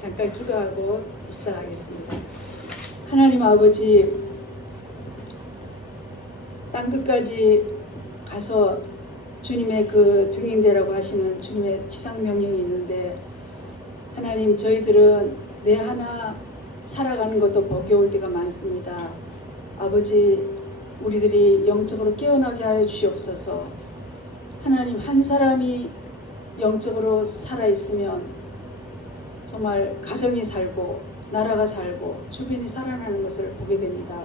잠깐 기도하고 시작하겠습니다. 하나님 아버지, 땅끝까지 가서 주님의 그 증인되라고 하시는 주님의 지상명령이 있는데, 하나님, 저희들은 내 하나 살아가는 것도 버거울 때가 많습니다. 아버지, 우리들이 영적으로 깨어나게 하여 주시옵소서. 하나님, 한 사람이 영적으로 살아있으면 정말 가정이 살고 나라가 살고 주변이 살아나는 것을 보게 됩니다.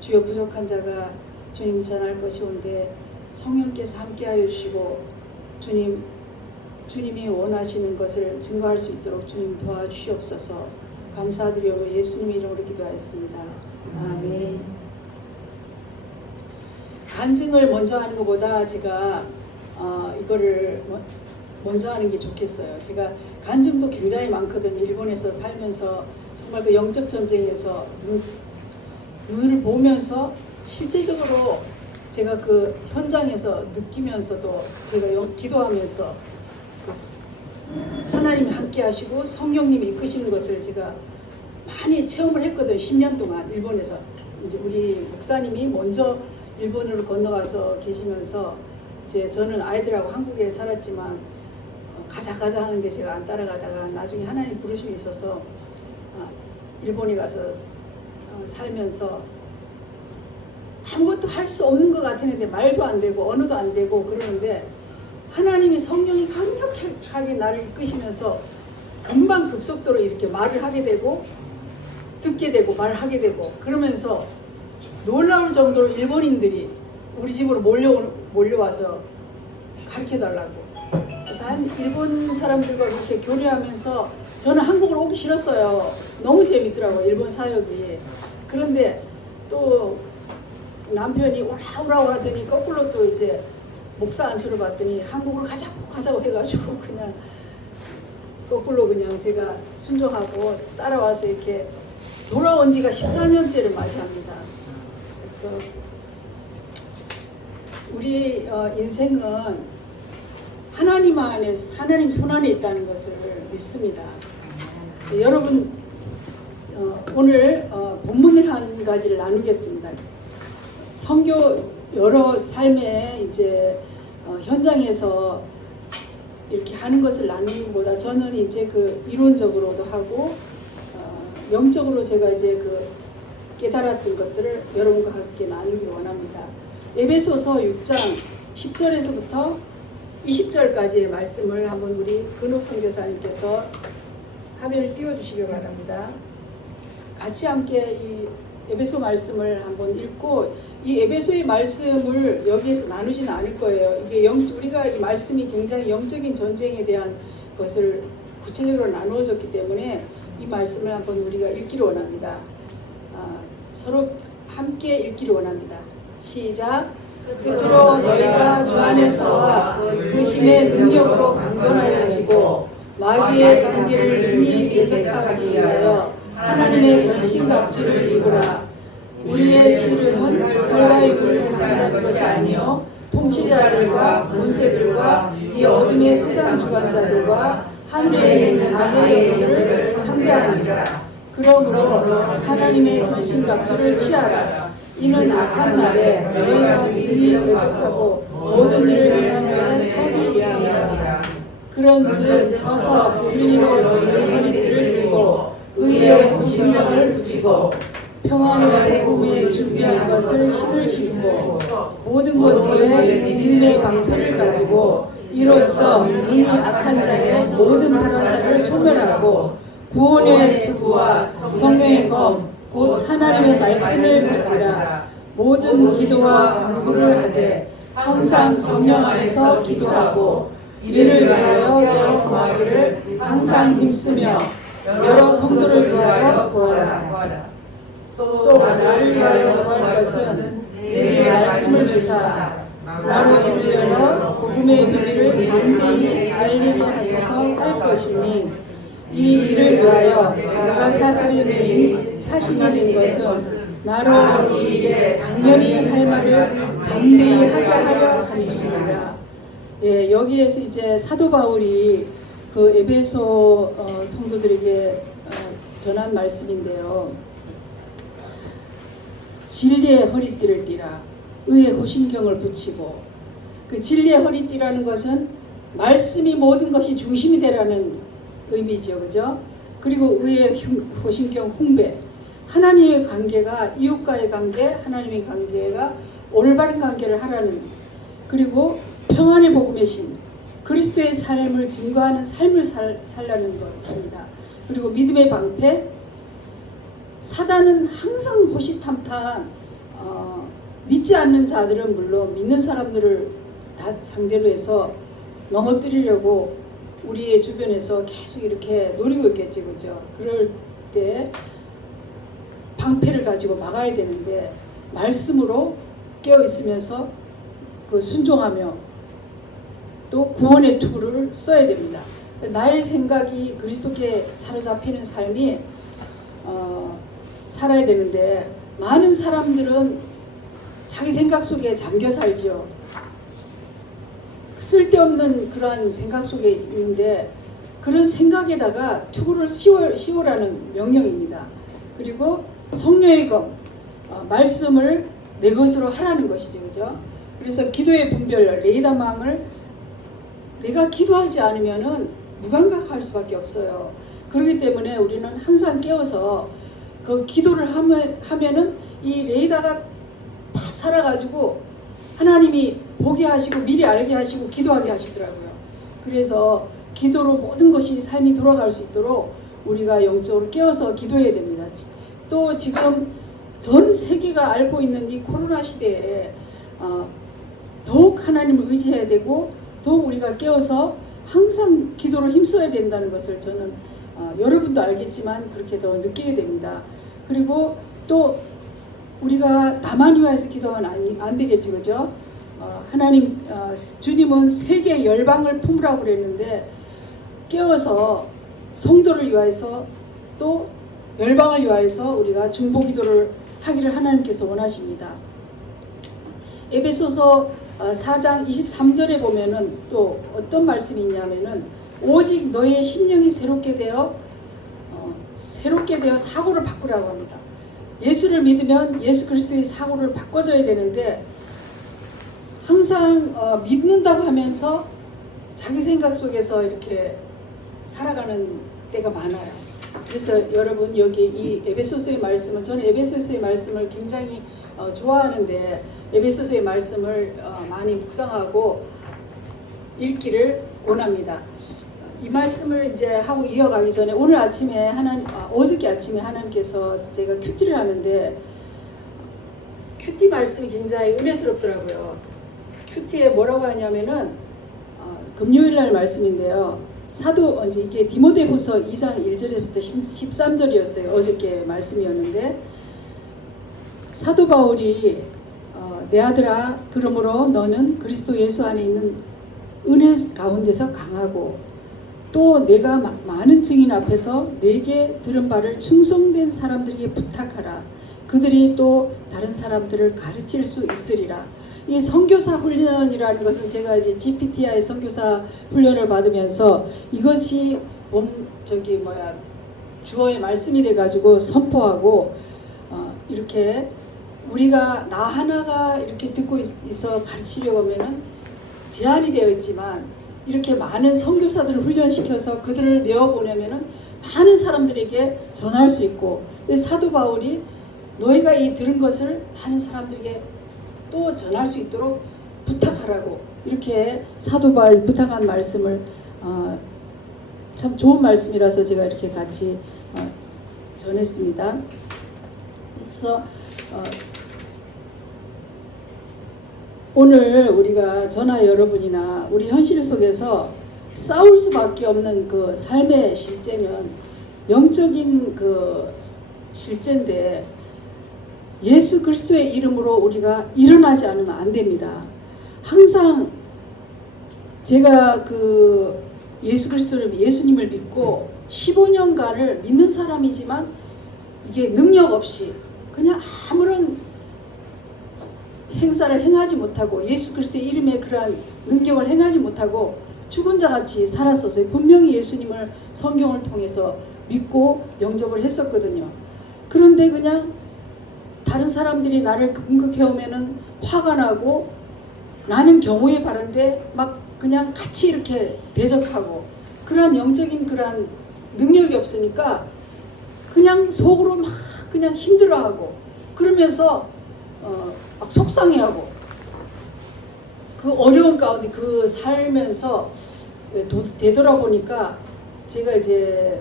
주여, 부족한 자가 주님 전할 것이온데 성령께서 함께하여 주시고 주님이 원하시는 것을 증거할 수 있도록 주님 도와주시옵소서. 감사드리오며 예수님 이름으로 기도하였습니다. 아멘. 간증을 먼저 하는 것보다 제가 이거를 먼저 하는 게 좋겠어요. 제가 간증도 굉장히 많거든요. 일본에서 살면서 정말 그 영적 전쟁에서 눈을 보면서 실제적으로 제가 그 현장에서 느끼면서도 제가 기도하면서 하나님이 함께 하시고 성령님이 이끄시는 것을 제가 많이 체험을 했거든요. 10년 동안 일본에서. 이제 우리 목사님이 먼저 일본으로 건너가서 계시면서 이제 저는 아이들하고 한국에 살았지만 가자 하는데 제가 안 따라가다가 나중에 하나님 부르심이 있어서 일본에 가서 살면서 아무것도 할 수 없는 것 같았는데 말도 안 되고 언어도 안 되고 그러는데 하나님이 성령이 강력하게 나를 이끄시면서 금방 급속도로 이렇게 말을 하게 되고 듣게 되고 말하게 되고 그러면서 놀라울 정도로 일본인들이 우리 집으로 몰려와서 가르쳐달라고. 그래서 한 일본 사람들과 이렇게 교류하면서 저는 한국으로 오기 싫었어요. 너무 재밌더라고요, 일본 사역이. 그런데 또 남편이 오라오라 하더니 거꾸로 또 이제 목사 안수를 받더니 한국으로 가자고 해가지고 그냥 거꾸로 그냥 제가 순종하고 따라와서 이렇게 돌아온 지가 14년째를 맞이합니다. 그래서 우리 인생은 하나님 손 안에 있다는 것을 믿습니다. 여러분, 오늘 본문을 한 가지를 나누겠습니다. 선교 여러 삶의 이제 현장에서 이렇게 하는 것을 나누는 것보다 저는 이제 그 이론적으로도 하고 영적으로 제가 이제 그 깨달았던 것들을 여러분과 함께 나누기를 원합니다. 에베소서 6장 10절에서부터 20절까지의 말씀을 한번 우리 근호 선교사님께서 화면을 띄워주시기 바랍니다. 같이 함께 이 에베소 말씀을 한번 읽고 이 에베소의 말씀을 여기에서 나누지는 않을 거예요. 이게 우리가 이 말씀이 굉장히 영적인 전쟁에 대한 것을 구체적으로 나누어졌기 때문에 이 말씀을 한번 우리가 읽기를 원합니다. 서로 함께 읽기를 원합니다. 시작. 끝으로 너희가 주 안에서와 그 힘의 능력으로 강건하여지고 마귀의 관계를 능히 대적하기 위하여 하나님의 전신갑주를 입으라. 우리의 씨름은 혈과 육을 대상하는 것이 아니요 통치자들과 권세들과 이 어둠의 세상 주관자들과 하늘에 있는 악의 영들을 상대합니다. 그러므로 하나님의 전신갑주를 취하라. 이는 악한 날에 너희가 능히 대적하고 모든 일을 행하는 선이 이함이라. 그런즉 서서 진리로 너희의 허리띠를 띠고 의의 심령을 붙이고 평안의 복음에 준비한 것을 신을 신고 모든 것 위에 믿음의 방패를 가지고 이로써 능히 악한 자의 모든 불화살을 소멸하고 구원의 투구와 성령의 검 곧 하나님의 말씀을 가지라. 모든 기도와 간구를 하되 항상 성령 안에서 기도하고 이를 위하여 구하기를 항상 힘쓰며 여러 성도를 위하여 구하라. 또 나를 위하여 구할 것은 내게 말씀을 주사 나로 입을 열어 복음의 비밀을 담대히 알리게 하소서 할 것이니 이 일을 위하여 내가 사슴의 메인 사신이 된 것은 나로 이 일에 당연히 할 말을 담대히 하게 하려 하시니라. 예, 여기에서 이제 사도 바울이 그 에베소 성도들에게 전한 말씀인데요. 진리의 허리띠를 띠라. 의의 호심경을 붙이고, 그 진리의 허리띠라는 것은 말씀이 모든 것이 중심이 되라는 의미죠, 그죠? 그리고 의의 호심경 훈배, 하나님의 관계가 이웃과의 관계, 하나님의 관계가 올바른 관계를 하라는, 그리고 평안의 복음의 신, 그리스도의 삶을 증거하는 삶을 살라는 것입니다. 그리고 믿음의 방패, 사단은 항상 호시탐탐 믿지 않는 자들은 물론 믿는 사람들을 다 상대로 해서 넘어뜨리려고 우리의 주변에서 계속 이렇게 노리고 있겠지, 그죠? 그럴 때 방패를 가지고 막아야 되는데 말씀으로 깨어 있으면서 그 순종하며 또 구원의 투구를 써야 됩니다. 나의 생각이 그리스도께 사로잡히는 삶이 살아야 되는데, 많은 사람들은 자기 생각 속에 잠겨 살지요. 쓸데없는 그런 생각 속에 있는데 그런 생각에다가 투구를 씌우라는 명령입니다. 그리고 성령의 검, 말씀을 내 것으로 하라는 것이죠, 그죠? 그래서 기도의 분별, 레이더망을 내가 기도하지 않으면은 무감각할 수밖에 없어요. 그렇기 때문에 우리는 항상 깨워서 그 기도를 하면은 이 레이더가 다 살아가지고 하나님이 보게 하시고 미리 알게 하시고 기도하게 하시더라고요. 그래서 기도로 모든 것이 삶이 돌아갈 수 있도록 우리가 영적으로 깨어서 기도해야 됩니다. 또 지금 전 세계가 알고 있는 이 코로나 시대에 더욱 하나님을 의지해야 되고 더욱 우리가 깨어서 항상 기도로 힘써야 된다는 것을 저는 여러분도 알겠지만 그렇게 더 느끼게 됩니다. 그리고 또 우리가 나만 위하여서 기도하면 안 되겠죠, 그죠? 하나님, 주님은 세계 열방을 품으라고 그랬는데 깨어서 성도를 위하여서 또 열방을 위하여서 우리가 중보기도를 하기를 하나님께서 원하십니다. 에베소서 4장 23절에 보면은 또 어떤 말씀이 있냐면은 오직 너의 심령이 새롭게 되어 사고를 바꾸라고 합니다. 예수를 믿으면 예수 그리스도의 사고를 바꿔줘야 되는데 항상 믿는다고 하면서 자기 생각 속에서 이렇게 살아가는 때가 많아요. 그래서 여러분 여기 이 에베소서의 말씀은, 저는 에베소서의 말씀을 굉장히 좋아하는데 에베소서의 말씀을 많이 묵상하고 읽기를 원합니다. 이 말씀을 이제 하고 이어가기 전에 오늘 아침에 어저께 아침에 하나님께서 제가 큐티를 하는데 큐티 말씀이 굉장히 은혜스럽더라고요. 큐티에 뭐라고 하냐면은 금요일 날 말씀인데요. 이게 디모데후서 2장 1절에부터 13절이었어요. 어저께 말씀이었는데 사도 바울이 내 아들아, 그러므로 너는 그리스도 예수 안에 있는 은혜 가운데서 강하고 또 내가 많은 증인 앞에서 내게 들은 바를 충성된 사람들에게 부탁하라. 그들이 또 다른 사람들을 가르칠 수 있으리라. 이 선교사 훈련이라는 것은 제가 이제 GPTI 선교사 훈련을 받으면서 이것이 주어의 말씀이 돼가지고 선포하고 이렇게 우리가 나 하나가 이렇게 듣고 있어 가르치려고 하면은 제한이 되어 있지만 이렇게 많은 선교사들을 훈련시켜서 그들을 내어보내면은 많은 사람들에게 전할 수 있고, 사도 바울이 너희가 이 들은 것을 많은 사람들에게 또 전할 수 있도록 부탁하라고 이렇게 사도 바울이 부탁한 말씀을 참 좋은 말씀이라서 제가 이렇게 같이 전했습니다. 그래서 오늘 우리가 저나 여러분이나 우리 현실 속에서 싸울 수밖에 없는 그 삶의 실제는 영적인 그 실제인데 예수 그리스도의 이름으로 우리가 일어나지 않으면 안 됩니다. 항상 제가 그 예수님을 믿고 15년간을 믿는 사람이지만 이게 능력 없이 그냥 아무런 행사를 행하지 못하고 예수 그리스도의 이름에 그러한 능력을 행하지 못하고 죽은 자같이 살았었어요. 분명히 예수님을 성경을 통해서 믿고 영접을 했었거든요. 그런데 그냥 다른 사람들이 나를 공격해오면은 화가 나고 나는 경우에 바른데 막 그냥 같이 이렇게 대적하고 그러한 영적인 그러한 능력이 없으니까 그냥 속으로 막 그냥 힘들어하고 그러면서 막 속상해하고 그 어려운 가운데 그 살면서 되돌아보니까 제가 이제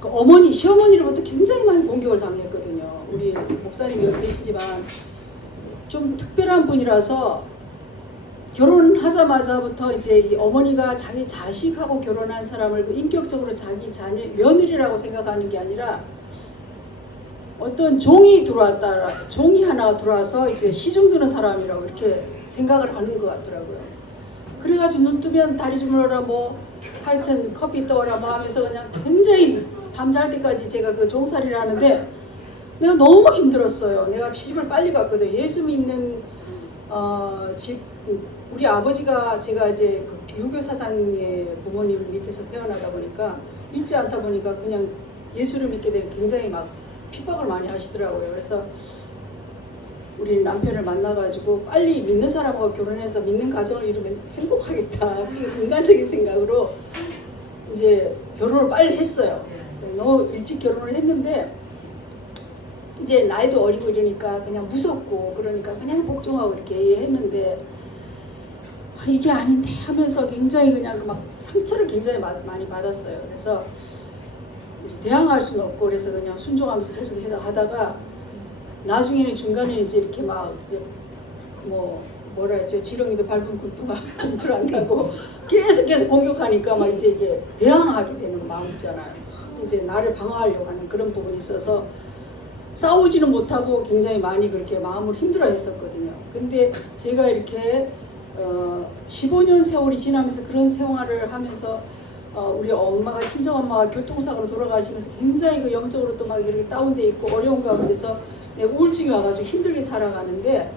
그 어머니, 시어머니로부터 굉장히 많이 공격을 당했거든요. 우리 목사님이 여기 계시지만 좀 특별한 분이라서 결혼하자마자부터 이제 이 어머니가 자기 자식하고 결혼한 사람을 그 인격적으로 자기 자녀, 며느리라고 생각하는 게 아니라 어떤 종이 들어왔다, 종이 하나가 들어와서 이제 시중 드는 사람이라고 이렇게 생각을 하는 것 같더라고요. 그래가지고 눈 뜨면 다리 주물러라 뭐 하여튼 커피 떠오라 뭐 하면서 그냥 굉장히 밤잘 때까지 제가 그 종살이를 하는데 내가 너무 힘들었어요. 내가 시집을 빨리 갔거든요. 예수 믿는 집 우리 아버지가 제가 이제 그 유교 사상의 부모님 밑에서 태어나다 보니까 믿지 않다 보니까 그냥 예수를 믿게 되면 굉장히 막 핍박을 많이 하시더라고요. 그래서 우리 남편을 만나가지고 빨리 믿는 사람하고 결혼해서 믿는 가정을 이루면 행복하겠다. 그리고 인간적인 생각으로 이제 결혼을 빨리 했어요. 너무 일찍 결혼을 했는데 이제 나이도 어리고 이러니까 그냥 무섭고 그러니까 그냥 복종하고 이렇게 했는데 이게 아닌데 하면서 굉장히 그냥 막 상처를 굉장히 많이 받았어요. 그래서 이제 대항할 수는 없고 그래서 그냥 순종하면서 계속 하다가 나중에는 중간에 이제 이렇게 막 이제 뭐라 했죠? 지렁이도 밟은 guntur 안 가고 계속 공격하니까 막 이제 이게 대항하게 되는 마음 있잖아요. 이제 나를 방어하려고 하는 그런 부분이 있어서 싸우지는 못하고 굉장히 많이 그렇게 마음을 힘들어 했었거든요. 근데 제가 이렇게 15년 세월이 지나면서 그런 생활을 하면서 우리 엄마가 친정엄마가 교통사고로 돌아가시면서 굉장히 그 영적으로 또 막 이렇게 다운돼 있고 어려운 가운데서 내 우울증이 와가지고 힘들게 살아가는데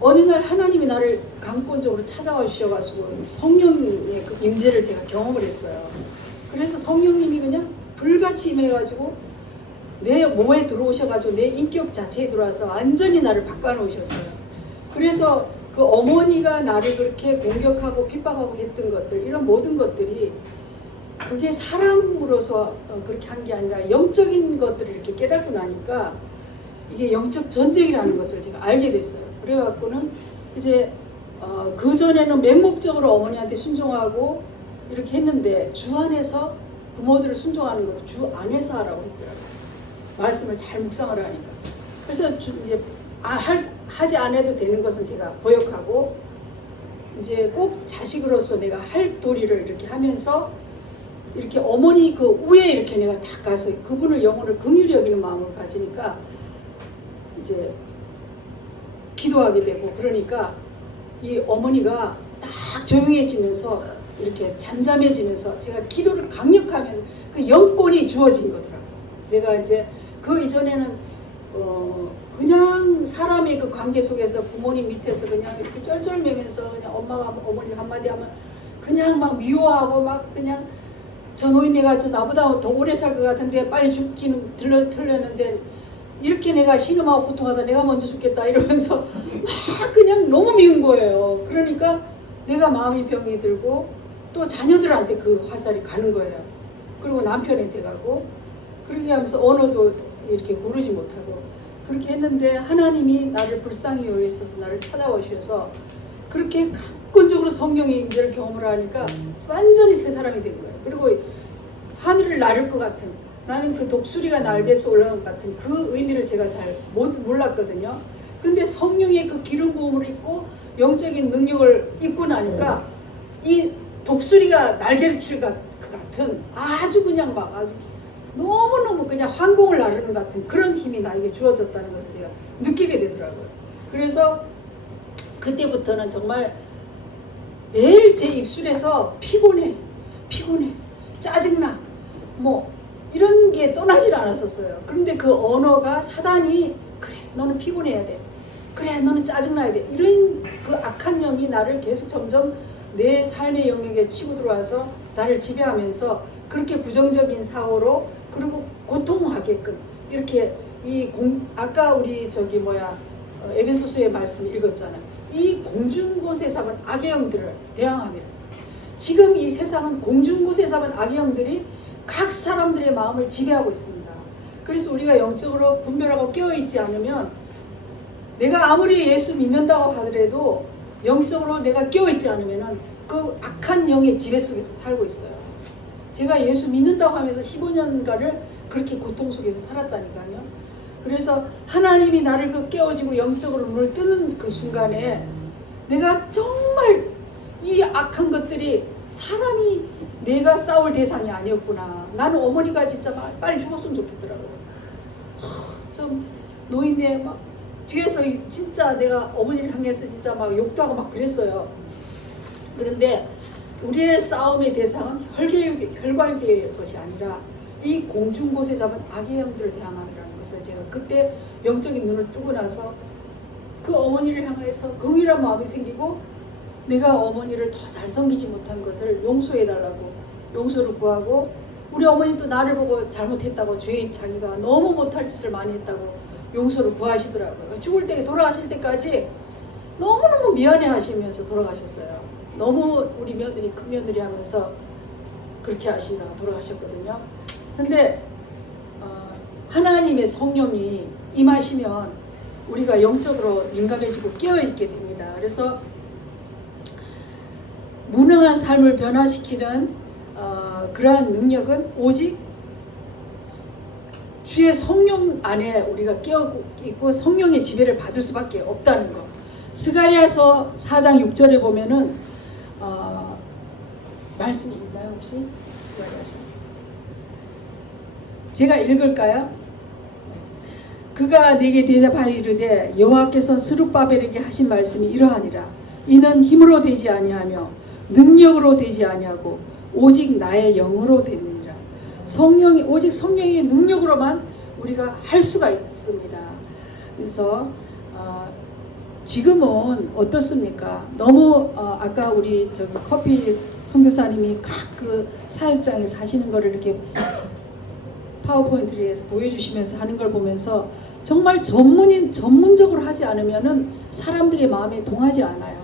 어느 날 하나님이 나를 강권적으로 찾아와 주셔가지고 성령의 그 임재를 제가 경험을 했어요. 그래서 성령님이 그냥 불같이 임해가지고 내 몸에 들어오셔가지고 내 인격 자체에 들어와서 완전히 나를 바꿔놓으셨어요. 그래서 그 어머니가 나를 그렇게 공격하고 핍박하고 했던 것들 이런 모든 것들이 그게 사람으로서 그렇게 한 게 아니라 영적인 것들을 이렇게 깨닫고 나니까 이게 영적 전쟁이라는 것을 제가 알게 됐어요. 그래갖고는 이제 그 전에는 맹목적으로 어머니한테 순종하고 이렇게 했는데 주 안에서 부모들을 순종하는 것도 주 안에서 하라고 했더라고요. 말씀을 잘 묵상을 하니까. 그래서 이제 하지 않아도 되는 것은 제가 고역하고 이제 꼭 자식으로서 내가 할 도리를 이렇게 하면서 이렇게 어머니 그 위에 이렇게 내가 딱 가서 그분을 영혼을 긍휼히 여기는 마음을 가지니까 이제 기도하게 되고 그러니까 이 어머니가 딱 조용해지면서 이렇게 잠잠해지면서 제가 기도를 강력하면 그 영권이 주어진 거더라고요. 제가 이제 그 이전에는 그냥 사람의 그 관계 속에서 부모님 밑에서 그냥 이렇게 쩔쩔매면서 그냥 어머니가 한마디 하면 그냥 막 미워하고 막 그냥 저 노인네가 저 나보다 더 오래 살 것 같은데 빨리 죽기는 틀렸는데 이렇게 내가 신음하고 고통하다 내가 먼저 죽겠다 이러면서 막 그냥 너무 미운 거예요. 그러니까 내가 마음이 병이 들고 또 자녀들한테 그 화살이 가는 거예요. 그리고 남편한테 가고 그렇게 하면서 언어도 이렇게 고르지 못하고 그렇게 했는데 하나님이 나를 불쌍히 여기셔서 나를 찾아와 주셔서 그렇게 강권적으로 성령의 임재를 경험을 하니까 완전히 새 사람이 된 거예요. 그리고 하늘을 나를 것 같은 나는 그 독수리가 날개에서 올라온 것 같은 그 의미를 제가 잘 몰랐거든요. 근데 성령의 그 기름 부음을 입고 영적인 능력을 입고 나니까 이 독수리가 날개를 칠 것 같은 아주 그냥 막 아주 너무너무 그냥 황공을 나르는 것 같은 그런 힘이 나에게 주어졌다는 것을 제가 느끼게 되더라고요. 그래서 그때부터는 정말 매일 제 입술에서 피곤해, 짜증나, 뭐 이런 게 떠나질 않았었어요. 그런데 그 언어가 사단이 그래 너는 피곤해야 돼, 그래 너는 짜증나야 돼 이런 그 악한 영이 나를 계속 점점 내 삶의 영역에 치고 들어와서 나를 지배하면서 그렇게 부정적인 사고로 그리고 고통하게끔 이렇게 아까 우리 에베소서의 말씀 읽었잖아. 이 공중곳에 잡은 악의 영들을 대항하며 지금 이 세상은 공중곳에 잡은 악의 영들이 각 사람들의 마음을 지배하고 있습니다. 그래서 우리가 영적으로 분별하고 깨어있지 않으면 내가 아무리 예수 믿는다고 하더라도 영적으로 내가 깨어있지 않으면 그 악한 영의 지배 속에서 살고 있어요. 제가 예수 믿는다고 하면서 15년간을 그렇게 고통 속에서 살았다니까요. 그래서 하나님이 나를 그 깨워지고 영적으로 눈을 뜨는 그 순간에 내가 정말 이 악한 것들이 사람이 내가 싸울 대상이 아니었구나. 나는 어머니가 진짜 빨리 죽었으면 좋겠더라고요. 좀 노인네 막 뒤에서 진짜 내가 어머니를 향해서 진짜 막 욕도 하고 막 그랬어요. 그런데 우리의 싸움의 대상은 혈과 육의 것이 아니라 이 공중곳에 잡은 악의 영들을 대항함이라는 것을 제가 그때 영적인 눈을 뜨고 나서 그 어머니를 향해서 긍휼한 마음이 생기고 내가 어머니를 더 잘 섬기지 못한 것을 용서해달라고 용서를 구하고 우리 어머니도 나를 보고 잘못했다고 자기가 너무 못할 짓을 많이 했다고 용서를 구하시더라고요. 죽을 때 돌아가실 때까지 너무너무 미안해 하시면서 돌아가셨어요. 너무 우리 며느리 큰 며느리 하면서 그렇게 하시다가 돌아가셨거든요. 근데 하나님의 성령이 임하시면 우리가 영적으로 민감해지고 깨어있게 됩니다. 그래서 무능한 삶을 변화시키는 그러한 능력은 오직 주의 성령 안에 우리가 깨어있고 성령의 지배를 받을 수밖에 없다는 것. 스가랴서 4장 6절에 보면은 말씀이 있나요 혹시? 스가랴서 제가 읽을까요? 그가 내게 대답하여 이르되 여호와께서 스룹바벨에게 하신 말씀이 이러하니라. 이는 힘으로 되지 아니하며 능력으로 되지 아니하고 오직 나의 영으로 되느니라. 오직 성령의 능력으로만 우리가 할 수가 있습니다. 그래서 지금은 어떻습니까? 너무 아까 우리 커피 선교사님이 각 그 사역장에서 하시는 거를 이렇게 파워포인트를 해서 보여주시면서 하는 걸 보면서 정말 전문적으로 하지 않으면은 사람들의 마음에 동하지 않아요.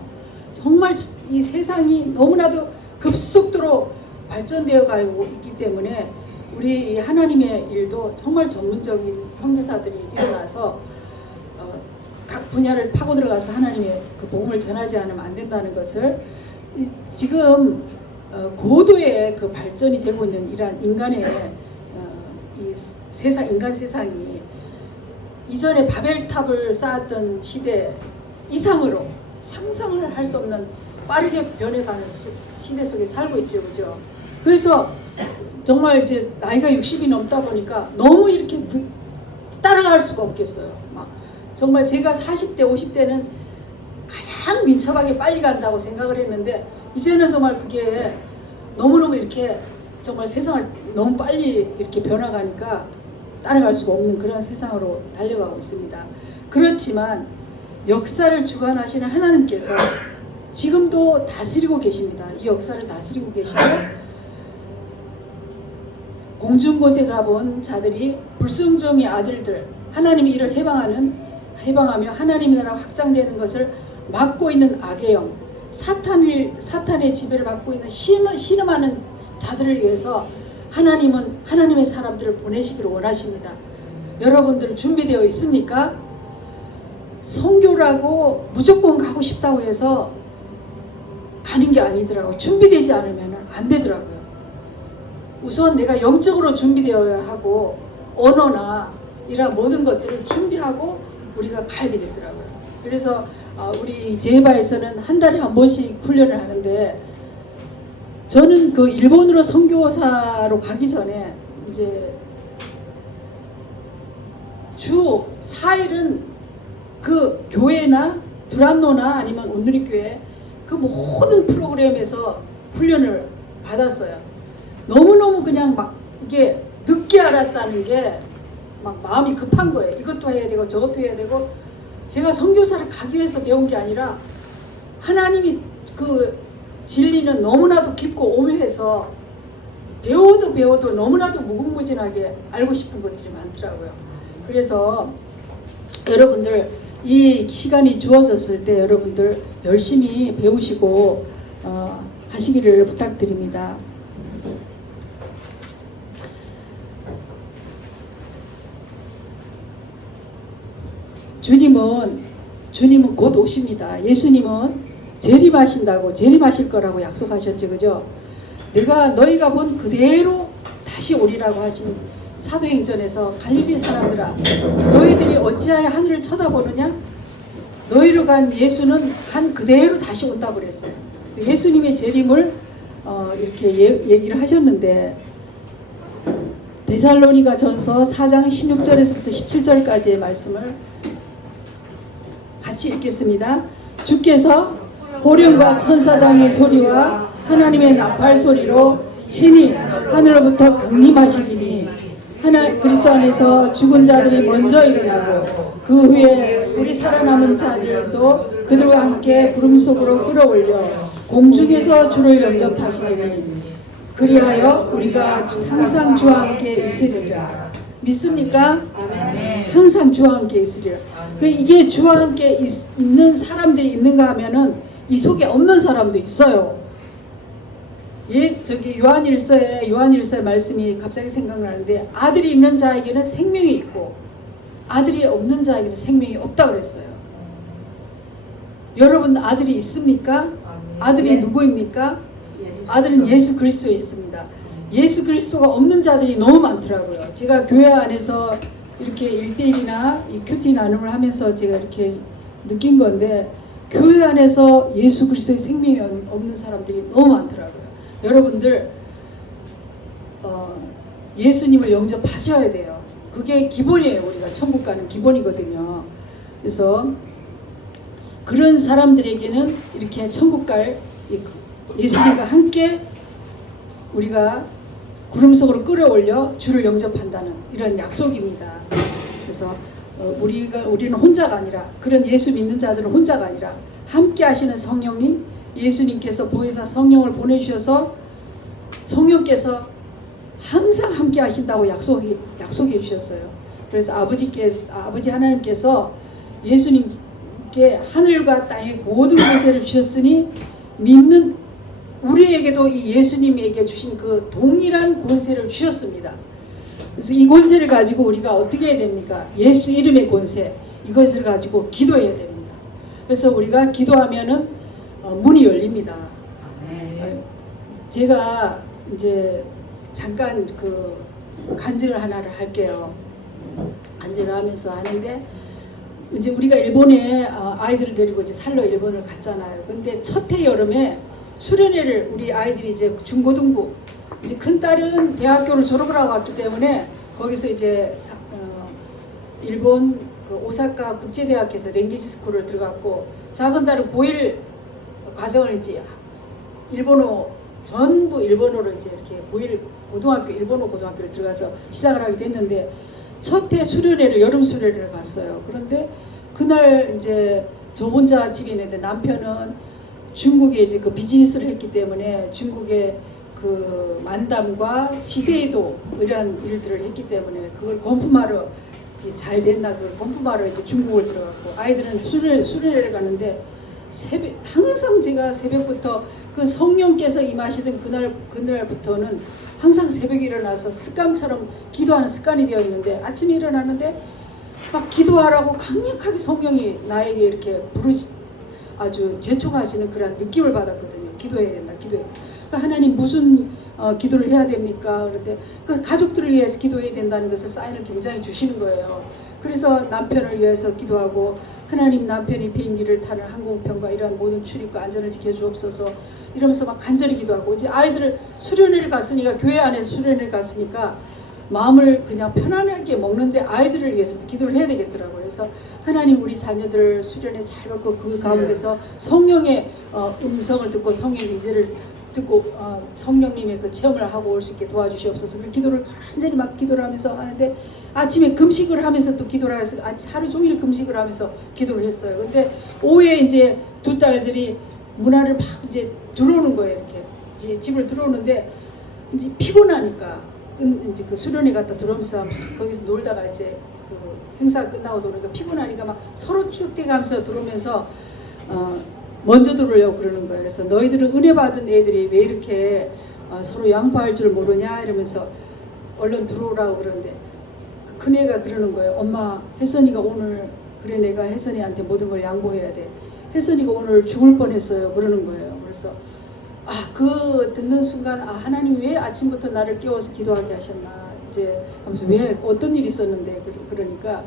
정말 이 세상이 너무나도 급속도로 발전되어 가고 있기 때문에 우리 하나님의 일도 정말 전문적인 선교사들이 일어나서 각 분야를 파고 들어가서 하나님의 그 복음을 전하지 않으면 안 된다는 것을 지금 고도의 그 발전이 되고 있는 이러한 인간의 이 인간 세상이 이전에 바벨탑을 쌓았던 시대 이상으로 상상을 할 수 없는 빠르게 변해가는 시대 속에 살고 있죠, 그죠? 그래서 정말 이제 나이가 60이 넘다 보니까 너무 이렇게 따라갈 수가 없겠어요. 막 정말 제가 40대, 50대는 가장 민첩하게 빨리 간다고 생각을 했는데 이제는 정말 그게 너무너무 이렇게 정말 세상을 너무 빨리 이렇게 변화가니까 따라갈 수가 없는 그런 세상으로 달려가고 있습니다. 그렇지만 역사를 주관하시는 하나님께서 지금도 다스리고 계십니다. 이 역사를 다스리고 계시고 공중곳에 잡은 자들이 불순종의 아들들 하나님의 일을 해방하며 하나님의 나라가 확장되는 것을 막고 있는 악의 영 사탄의 지배를 받고 있는 신음하는 자들을 위해서 하나님은 하나님의 사람들을 보내시기를 원하십니다. 여러분들 준비되어 있습니까? 선교라고 무조건 가고 싶다고 해서 가는 게 아니더라고요. 준비되지 않으면 안 되더라고요. 우선 내가 영적으로 준비되어야 하고 언어나 이런 모든 것들을 준비하고 우리가 가야 되겠더라고요. 그래서 우리 제이바에서는 한 달에 한 번씩 훈련을 하는데 저는 그 일본으로 선교사로 가기 전에 이제 주 4일은 그 교회나 두란노나 아니면 온누리교회 그 모든 프로그램에서 훈련을 받았어요. 너무너무 그냥 막 이게 늦게 알았다는 게 막 마음이 급한 거예요. 이것도 해야 되고 저것도 해야 되고 제가 선교사를 가기 위해서 배운 게 아니라 하나님이 그 진리는 너무나도 깊고 오묘해서 배워도 너무나도 무궁무진하게 알고 싶은 것들이 많더라고요. 그래서 여러분들 이 시간이 주어졌을 때 여러분들 열심히 배우시고 하시기를 부탁드립니다. 주님은 곧 오십니다. 예수님은 재림하실 거라고 약속하셨죠, 그죠? 너희가 본 그대로 다시 오리라고 하신 사도행전에서 갈릴리 사람들아, 너희들이 어찌하여 하늘을 쳐다보느냐? 너희로 간 예수는 간 그대로 다시 온다고 그랬어요. 예수님의 재림을 이렇게 얘기를 하셨는데, 데살로니가 전서 4장 16절에서부터 17절까지의 말씀을 같이 읽겠습니다. 주께서 호령과 천사장의 소리와 하나님의 나팔 소리로 친히 하늘로부터 강림하시기니 그리스도 안에서 죽은 자들이 먼저 일어나고 그 후에 우리 살아남은 자들도 그들과 함께 구름 속으로 끌어올려 공중에서 주를 영접하시리니 그리하여 우리가 항상 주와 함께 있으리라. 믿습니까? 항상 주와 함께 있으리라. 이게 주와 함께 있는 사람들이 있는가 하면은 이 속에 없는 사람도 있어요. 저기 요한일서의 말씀이 갑자기 생각나는데, 아들이 있는 자에게는 생명이 있고 아들이 없는 자에게는 생명이 없다고 그랬어요. 여러분 아들이 있습니까? 아들이 누구입니까? 아들은 예수 그리스도에 있습니다. 예수 그리스도가 없는 자들이 너무 많더라고요. 제가 교회 안에서 이렇게 1대1이나 이 큐티 나눔을 하면서 제가 이렇게 느낀 건데, 교회 안에서 예수 그리스도의 생명이 없는 사람들이 너무 많더라고요. 여러분들 예수님을 영접하셔야 돼요. 그게 기본이에요. 우리가 천국 가는 기본이거든요. 그래서 그런 사람들에게는 이렇게 천국 갈 예수님과 함께 우리가 구름 속으로 끌어올려 주를 영접한다는 이런 약속입니다. 그래서 우리는 혼자가 아니라, 그런 예수 믿는 자들은 혼자가 아니라 함께 하시는 성령님, 예수님께서 보혜사 성령을 보내주셔서 성령께서 항상 함께 하신다고 약속해 주셨어요. 그래서 아버지 하나님께서 예수님께 하늘과 땅의 모든 권세를 주셨으니 믿는 우리에게도 이 예수님에게 주신 그 동일한 권세를 주셨습니다. 그래서 이 권세를 가지고 우리가 어떻게 해야 됩니까? 예수 이름의 권세, 이것을 가지고 기도해야 됩니다. 그래서 우리가 기도하면은 문이 열립니다. 제가 이제 잠깐 간증을 하나를 할게요. 간증을 하면서 하는데, 이제 우리가 일본에 아이들을 데리고 이제 살러 일본을 갔잖아요. 근데 첫 해 여름에 수련회를 우리 아이들이 이제 중고등부, 이제 큰 딸은 대학교를 졸업을 하고 왔기 때문에 거기서 이제 일본 오사카 국제대학에서 랭귀지 스쿨을 들어갔고, 작은 딸은 고1 과정을 이제 전부 일본어로 이제 이렇게 일본어 고등학교를 들어가서 시작을 하게 됐는데, 첫 해 수련회를, 여름 수련회를 갔어요. 그런데 그날 이제 저 혼자 집에 있는데, 남편은 중국에 이제 비즈니스를 했기 때문에 중국의 만담과 시세이도 이런 일들을 했기 때문에 그걸 건품하러 잘 됐나, 그걸 건품하러 이제 중국을 들어갔고, 아이들은 수련회를 가는데 항상 제가 새벽부터 그 성령께서 임하시던 그날부터는 항상 새벽에 일어나서 습관처럼 기도하는 습관이 되어 있는데, 아침에 일어나는데 막 기도하라고 강력하게 성령이 나에게 이렇게 아주 재촉하시는 그런 느낌을 받았거든요. 기도해야 된다, 기도해야 된다. 그러니까 하나님 무슨 기도를 해야 됩니까? 그런데 그 가족들을 위해서 기도해야 된다는 것을 사인을 굉장히 주시는 거예요. 그래서 남편을 위해서 기도하고, 하나님 남편이 비행기를 타는 항공편과 이러한 모든 출입과 안전을 지켜주옵소서 이러면서 막 간절히 기도하고, 이제 아이들을 수련회를 갔으니까, 교회 안에서 수련회를 갔으니까 마음을 그냥 편안하게 먹는데 아이들을 위해서 기도를 해야 되겠더라고요. 그래서 하나님 우리 자녀들 수련회 잘 갖고 그 가운데서 성령의 음성을 듣고 성령의 인재를 듣고 성령님의 그 체험을 하고 올 수 있게 도와주시옵소서. 그 기도를 간절히 막 기도를 하면서 하는데, 아침에 금식을 하면서 또 기도를 해서 하루 종일 금식을 하면서 기도를 했어요. 근데 오후에 이제 두 딸들이 문화를 막 이제 들어오는 거예요. 이렇게 이제 집을 들어오는데 이제 피곤하니까 이제 그 수련회 갔다 들어오면서 막 거기서 놀다가 이제 그 행사 끝나고 들어오니까 피곤하니까 막 서로 티격태격하면서 들어오면서 먼저 들어오려고 그러는 거예요. 그래서 너희들은 은혜 받은 애들이 왜 이렇게 서로 양보할 줄 모르냐 이러면서 얼른 들어오라고 그러는데 그 큰애가 그러는 거예요. 엄마, 혜선이가 오늘 그래 내가 혜선이한테 모든 걸 양보해야 돼. 혜선이가 오늘 죽을 뻔했어요. 그러는 거예요. 그래서 그 듣는 순간 하나님 왜 아침부터 나를 깨워서 기도하게 하셨나 이제 하면서 왜 어떤 일이 있었는데 그러니까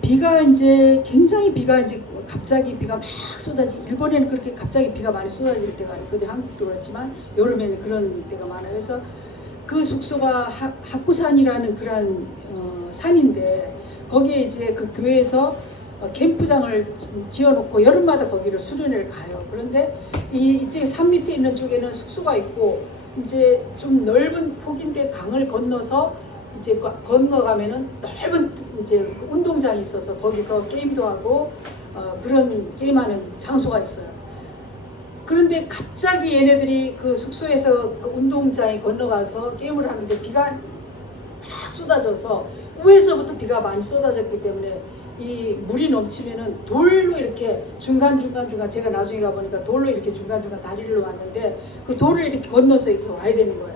비가 이제 굉장히 비가 이제 갑자기 비가 막 쏟아지. 일본에는 그렇게 갑자기 비가 많이 쏟아질 때가 아니거든요. 한국도 그렇지만 여름에는 그런 때가 많아요. 그래서 그 숙소가 학구산이라는 그런 산인데 거기에 이제 그 교회에서 캠프장을 지어놓고 여름마다 거기를 수련회를 가요. 그런데 이제 산 밑에 있는 쪽에는 숙소가 있고 이제 좀 넓은 폭인데 강을 건너서 이제 건너가면은 넓은 이제 운동장이 있어서 거기서 게임도 하고 그런 게임하는 장소가 있어요. 그런데 갑자기 얘네들이 그 숙소에서 그 운동장에 건너가서 게임을 하는데 비가 막 쏟아져서 위에서부터 비가 많이 쏟아졌기 때문에 이 물이 넘치면은 돌로 이렇게 중간 제가 나중에 가보니까 돌로 이렇게 중간 다리를 왔는데 그 돌을 이렇게 건너서 이렇게 와야 되는 거야.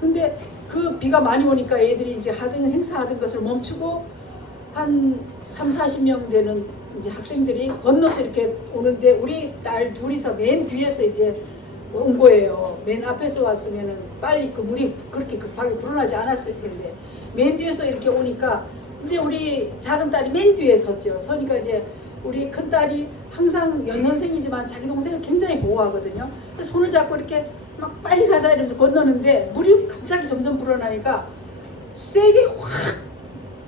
근데 그 비가 많이 오니까 애들이 이제 행사하던 것을 멈추고 한 30-40명 되는 이제 학생들이 건너서 이렇게 오는데 우리 딸 둘이서 맨 뒤에서 이제 온 거예요. 맨 앞에서 왔으면은 빨리 그 물이 그렇게 급하게 불어나지 않았을 텐데 맨 뒤에서 이렇게 오니까 이제 우리 작은 딸이 맨 뒤에 섰죠. 서니까 이제 우리 큰 딸이 항상 연년생이지만 자기 동생을 굉장히 보호하거든요. 그래서 손을 잡고 이렇게 막 빨리 가자 이러면서 건너는데 물이 갑자기 점점 불어나니까 세게 확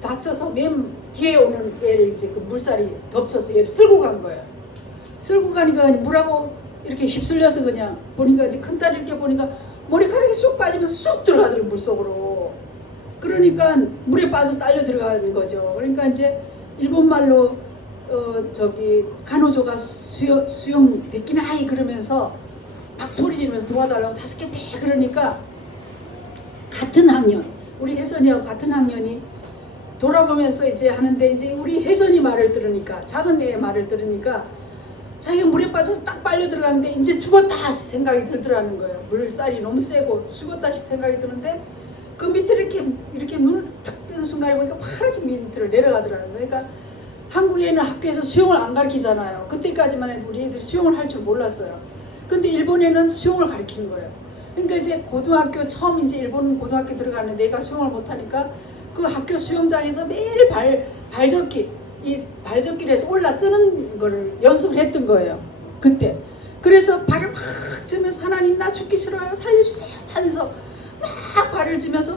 닥쳐서 맨 뒤에 오는 애를 이제 그 물살이 덮쳐서 얘를 쓸고 간 거예요. 쓸고 가니까 물하고 이렇게 휩쓸려서 그냥 보니까 이제 큰 딸이 이렇게 보니까 머리카락이 쑥 빠지면서 쑥 들어가더라고요, 물속으로. 그러니까 물에 빠져 딸려 들어가는 거죠. 그러니까 이제 일본말로 간호조가 수영 데키나이 그러면서 막 소리 지르면서 도와달라고 5개 대 그러니까 같은 학년 우리 혜선이하고 같은 학년이 돌아보면서 이제 하는데 이제 우리 혜선이 말을 들으니까 작은 애의 말을 들으니까 자기가 물에 빠져서 딱 빨려 들어가는데 이제 죽었다 생각이 들더라는 거예요. 물살이 너무 세고 죽었다 생각이 드는데 그 밑에 이렇게 눈을 탁 뜨는 순간에 보니까 파랗게 밑으로 내려가더라는 거예요. 그러니까 한국에는 학교에서 수영을 안 가르치잖아요. 그때까지만 해도 우리 애들이 수영을 할 줄 몰랐어요. 근데 일본에는 수영을 가르치는 거예요. 그러니까 이제 고등학교 처음 이제 일본 고등학교 들어가는데 내가 수영을 못하니까 그 학교 수영장에서 매일 발젓기를 해서 올라 뜨는 걸 연습을 했던 거예요. 그때. 그래서 발을 막 쥐면서 하나님 나 죽기 싫어요. 살려주세요. 하면서 막 발을 쥐면서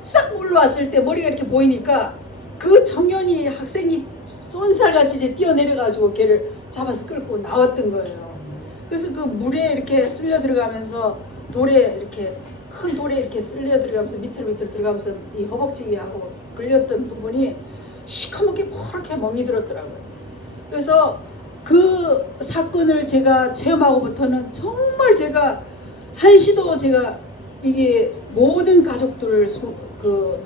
싹 올라왔을 때 머리가 이렇게 보이니까 그 청년이 학생이 쏜살같이 이제 뛰어내려가지고 걔를 잡아서 끌고 나왔던 거예요. 그래서 그 물에 이렇게 쓸려 들어가면서 돌에 이렇게 큰 돌에 이렇게 쓸려 들어가면서 밑으로 들어가면서 이 허벅지하고 걸렸던 부분이 시커멓게 퍼렇게 멍이 들었더라고요. 그래서 그 사건을 제가 체험하고부터는 정말 제가 한시도 제가 이게 모든 가족들 그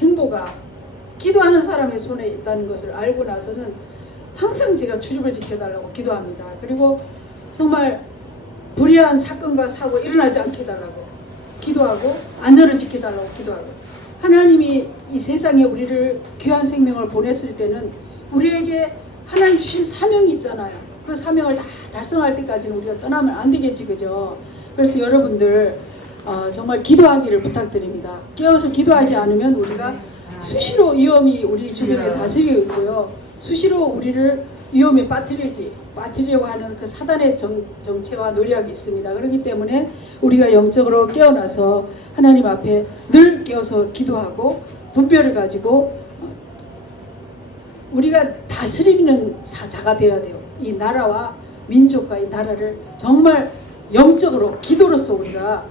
행보가 기도하는 사람의 손에 있다는 것을 알고 나서는 항상 제가 출입을 지켜달라고 기도합니다. 그리고 정말 불의한 사건과 사고 일어나지 않게 해달라고 기도하고 안전을 지켜달라고 기도하고 하나님이 이 세상에 우리를 귀한 생명을 보냈을 때는 우리에게 하나님 주신 사명이 있잖아요. 그 사명을 다 달성할 때까지는 우리가 떠나면 안 되겠지, 그죠? 그래서 여러분들 정말 기도하기를 부탁드립니다. 깨어서 기도하지 않으면 우리가 수시로 위험이 우리 주변에 다스리고 있고요. 수시로 우리를 위험에 빠뜨리려고 하는 그 사단의 정체와 노력이 있습니다. 그렇기 때문에 우리가 영적으로 깨어나서 하나님 앞에 늘 깨어서 기도하고 분별을 가지고 우리가 다스리는 자가 되어야 돼요. 이 나라와 민족과 이 나라를 정말 영적으로 기도로서 우리가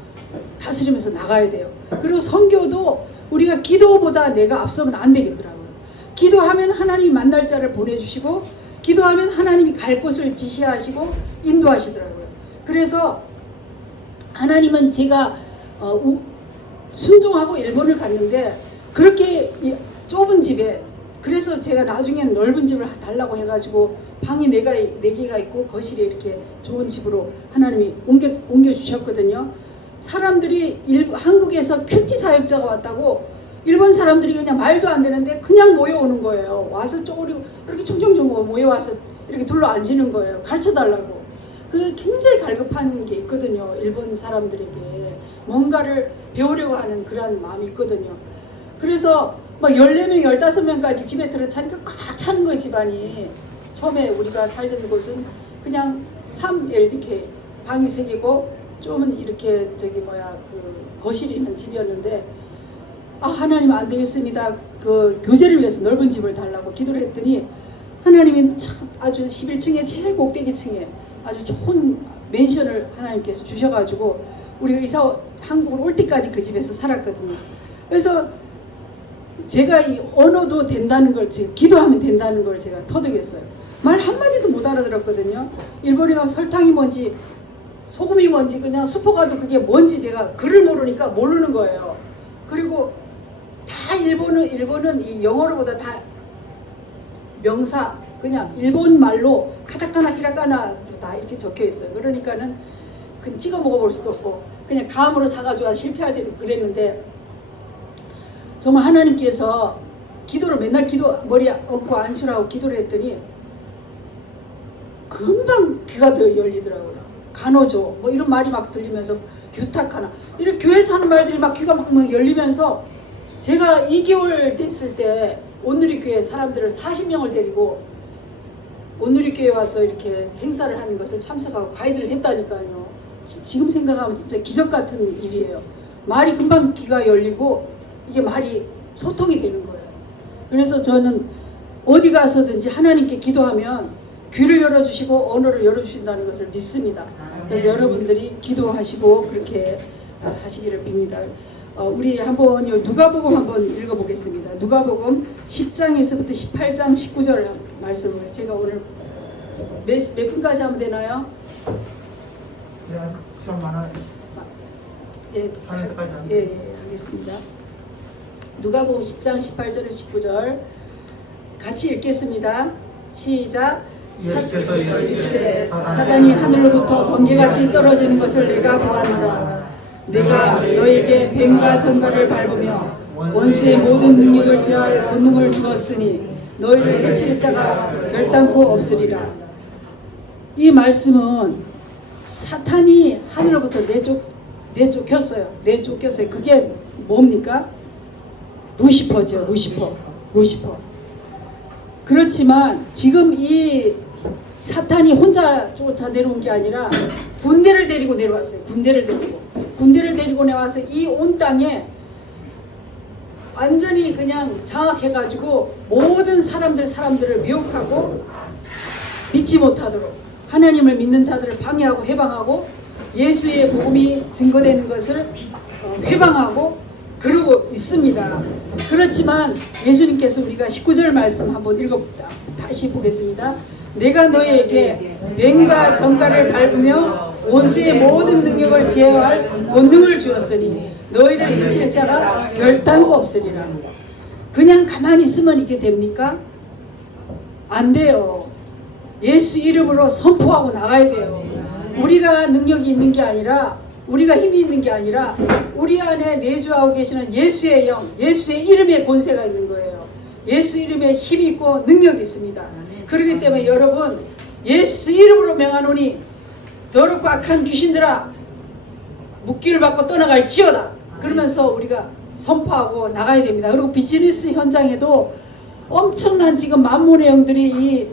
다스리면서 나가야 돼요. 그리고 선교도 우리가 기도보다 내가 앞서면 안 되겠더라고요. 기도하면 하나님이 만날 자를 보내주시고 기도하면 하나님이 갈 곳을 지시하시고 인도하시더라고요. 그래서 하나님은 제가 순종하고 일본을 갔는데 그렇게 좁은 집에, 그래서 제가 나중에는 넓은 집을 달라고 해가지고 방이 4개가 있고 거실에 이렇게 좋은 집으로 하나님이 옮겨주셨거든요. 사람들이 한국에서 큐티 사역자가 왔다고 일본 사람들이 그냥 말도 안 되는데 그냥 모여오는 거예요. 와서 쪼그리고 이렇게 총총총 모여와서 이렇게 둘러 앉는 거예요. 가르쳐달라고. 그 굉장히 갈급한 게 있거든요. 일본 사람들에게 뭔가를 배우려고 하는 그런 마음이 있거든요. 그래서 막 14명, 15명까지 집에 들어차니까 꽉 차는 거예요, 집안이. 처음에 우리가 살던 곳은 그냥 3LDK, 방이 3개고 좀은 이렇게 그 거실이 있는 집이었는데, 아, 하나님 안 되겠습니다. 그 교제를 위해서 넓은 집을 달라고 기도를 했더니 하나님이 참 아주 11층에 제일 꼭대기층에 아주 좋은 맨션을 하나님께서 주셔가지고 우리가 한국을 올 때까지 그 집에서 살았거든요. 그래서 제가 이 언어도 된다는 걸, 기도하면 된다는 걸 제가 터득했어요. 말 한마디도 못 알아들었거든요. 일본에 가면 설탕이 뭔지 소금이 뭔지 그냥 수포 가도 그게 뭔지 내가 글을 모르니까 모르는 거예요. 그리고 다 일본은 이 영어로보다 다 명사, 그냥 일본 말로 카타카나 히라가나 다 이렇게 적혀 있어요. 그러니까는 그냥 찍어 먹어볼 수도 없고 그냥 감으로 사가지고 실패할 때도 그랬는데, 정말 하나님께서 기도를 맨날 머리 얹고 안수라고 기도를 했더니 금방 귀가 더 열리더라고요. 간호조 뭐 이런 말이 막 들리면서 유탁하나 이런 교회에서 하는 말들이 막 귀가 막 열리면서, 제가 2개월 됐을 때 온누리교회 사람들을 40명을 데리고 온누리교회 와서 이렇게 행사를 하는 것을 참석하고 가이드를 했다니까요. 지금 생각하면 진짜 기적 같은 일이에요. 말이 금방 귀가 열리고 이게 말이 소통이 되는 거예요. 그래서 저는 어디 가서든지 하나님께 기도하면 귀를 열어주시고 언어를 열어주신다는 것을 믿습니다. 그래서 여러분들이 기도하시고 그렇게 하시기를 빕니다. 우리 한번 누가복음 한번 읽어보겠습니다. 누가복음 10장에서부터 18장 19절 말씀을 제가 오늘 몇 분까지 하면 되나요? 네, 시간 많아요. 예, 알겠습니다. 누가복음 10장 18절 19절 같이 읽겠습니다. 시작. 예수께서 이르시되 사단이 하늘로부터 번개같이 떨어지는 것을 내가 보았노라. 내가 너에게 뱀과 전갈을 밟으며 원수의 모든 능력을 제할 권능을 주었으니 너희를 해칠 자가 결단코 없으리라. 이 말씀은 사탄이 하늘로부터 내쫓겼어요. 그게 뭡니까? 루시퍼죠. 루시퍼. 그렇지만 지금 이 사탄이 혼자 쫓아 내려온 게 아니라 군대를 데리고 내려왔어요. 군대를 데리고 내와서 이 온 땅에 완전히 그냥 장악해가지고 모든 사람들을 미혹하고 믿지 못하도록 하나님을 믿는 자들을 방해하고 해방하고 예수의 복음이 증거되는 것을 회방하고 그러고 있습니다. 그렇지만 예수님께서 우리가 19절 말씀 한번 다시 보겠습니다. 내가 너희에게 뱀과 전갈을 밟으며 원수의 모든 능력을 제어할 권능을 주었으니 너희를 해칠 자가 결단코 없으리라. 그냥 가만히 있으면 이게 됩니까? 안 돼요. 예수 이름으로 선포하고 나가야 돼요. 우리가 능력이 있는 게 아니라, 우리가 힘이 있는 게 아니라 우리 안에 내주하고 계시는 예수의 영, 예수의 이름의 권세가 있는 거예요. 예수 이름에 힘이 있고 능력이 있습니다. 그렇기 때문에 여러분, 예수 이름으로 명하노니 더럽고 악한 귀신들아 묵기를 받고 떠나갈지어다. 그러면서 우리가 선포하고 나가야 됩니다. 그리고 비즈니스 현장에도 엄청난 지금 만몬의 영들이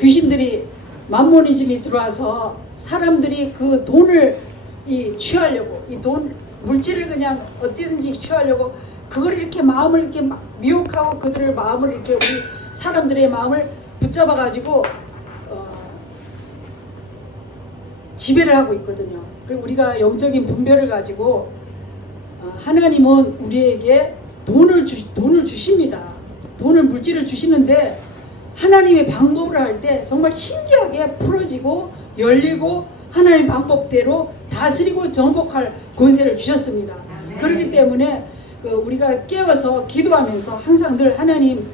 귀신들이 만모니즘이 들어와서 사람들이 그 돈을 취하려고, 이 돈 물질을 그냥 어디든지 취하려고 그걸 이렇게 마음을 이렇게 막 미혹하고 그들의 마음을 이렇게 우리 사람들의 마음을 붙잡아 가지고 지배를 하고 있거든요. 그리고 우리가 영적인 분별을 가지고 하나님은 우리에게 돈을 주십니다. 돈을 물질을 주시는데 하나님의 방법을 할 때 정말 신기하게 풀어지고 열리고 하나님 방법대로 다스리고 정복할 권세를 주셨습니다. 그렇기 때문에 우리가 깨어서 기도하면서 항상 늘 하나님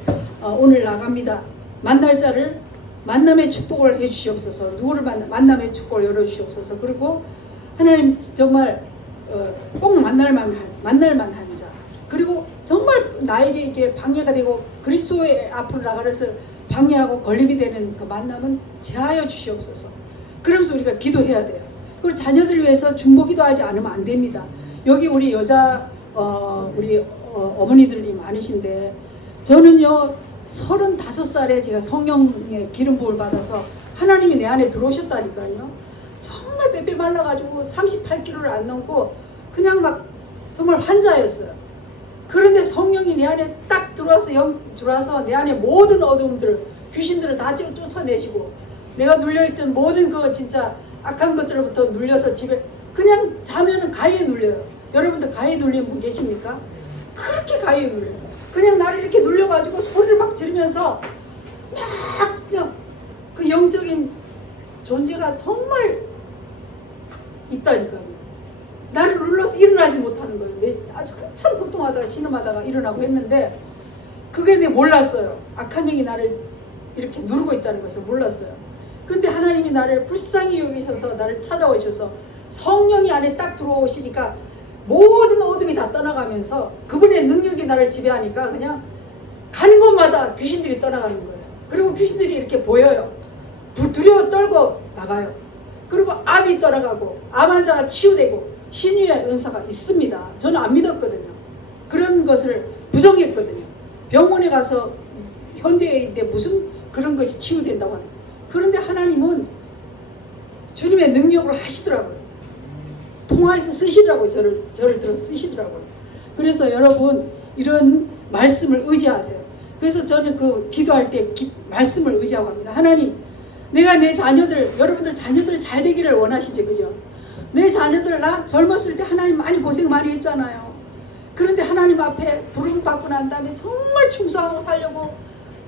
오늘 나갑니다. 만날 자를 만남의 축복을 해주시옵소서. 누구를 만남의 축복을 열어주시옵소서. 그리고 하나님 정말 꼭 만날만한 자, 그리고 정말 나에게 이게 방해가 되고 그리스도의 앞으로 나가는 것을 방해하고 걸림이 되는 그 만남은 제하여 주시옵소서. 그러면서 우리가 기도해야 돼요. 그리고 자녀들 위해서 중보기도하지 않으면 안 됩니다. 여기 우리 여자 우리 어머니들이 많으신데 저는요 35살에 제가 성령의 기름 부음을 받아서 하나님이 내 안에 들어오셨다니까요. 정말 빼빼 말라가지고 38kg를 안 넘고 그냥 막 정말 환자였어요. 그런데 성령이 내 안에 딱 들어와서 내 안에 모든 어둠들, 귀신들을 다 쫓아내시고 내가 눌려있던 모든 그 진짜 악한 것들로부터 눌려서 집에 그냥 자면은 가위에 눌려요. 여러분들 가위에 눌린 분 계십니까? 그렇게 가위에 눌려요. 그냥 나를 이렇게 눌려가지고 소리를 막 지르면서 막 그냥 그 영적인 존재가 정말 있다니까요. 나를 눌러서 일어나지 못하는 거예요. 아주 한참 고통하다가 신음하다가 일어나고 했는데 그게 내가 몰랐어요. 악한 영이 나를 이렇게 누르고 있다는 것을 몰랐어요. 근데 하나님이 나를 불쌍히 여기셔서 나를 찾아오셔서 성령이 안에 딱 들어오시니까 모든 어둠이 다 떠나가면서 그분의 능력이 나를 지배하니까 그냥 가는 곳마다 귀신들이 떠나가는 거예요. 그리고 귀신들이 이렇게 보여요. 두려워 떨고 나가요. 그리고 암이 떠나가고 암 환자가 치유되고 신유의 은사가 있습니다. 저는 안 믿었거든요. 그런 것을 부정했거든요. 병원에 가서 현대인데 무슨 그런 것이 치유된다고 하는. 그런데 하나님은 주님의 능력으로 하시더라고요. 통화해서 쓰시더라고요. 저를 들어서 쓰시더라고요. 그래서 여러분 이런 말씀을 의지하세요. 그래서 저는 그 기도할 때 말씀을 의지하고 합니다. 하나님, 내가 내 자녀들, 여러분들 자녀들 잘 되기를 원하시죠, 그죠? 내 자녀들 나 젊었을 때 하나님 많이 고생 많이 했잖아요. 그런데 하나님 앞에 부름 받고 난 다음에 정말 충성하고 살려고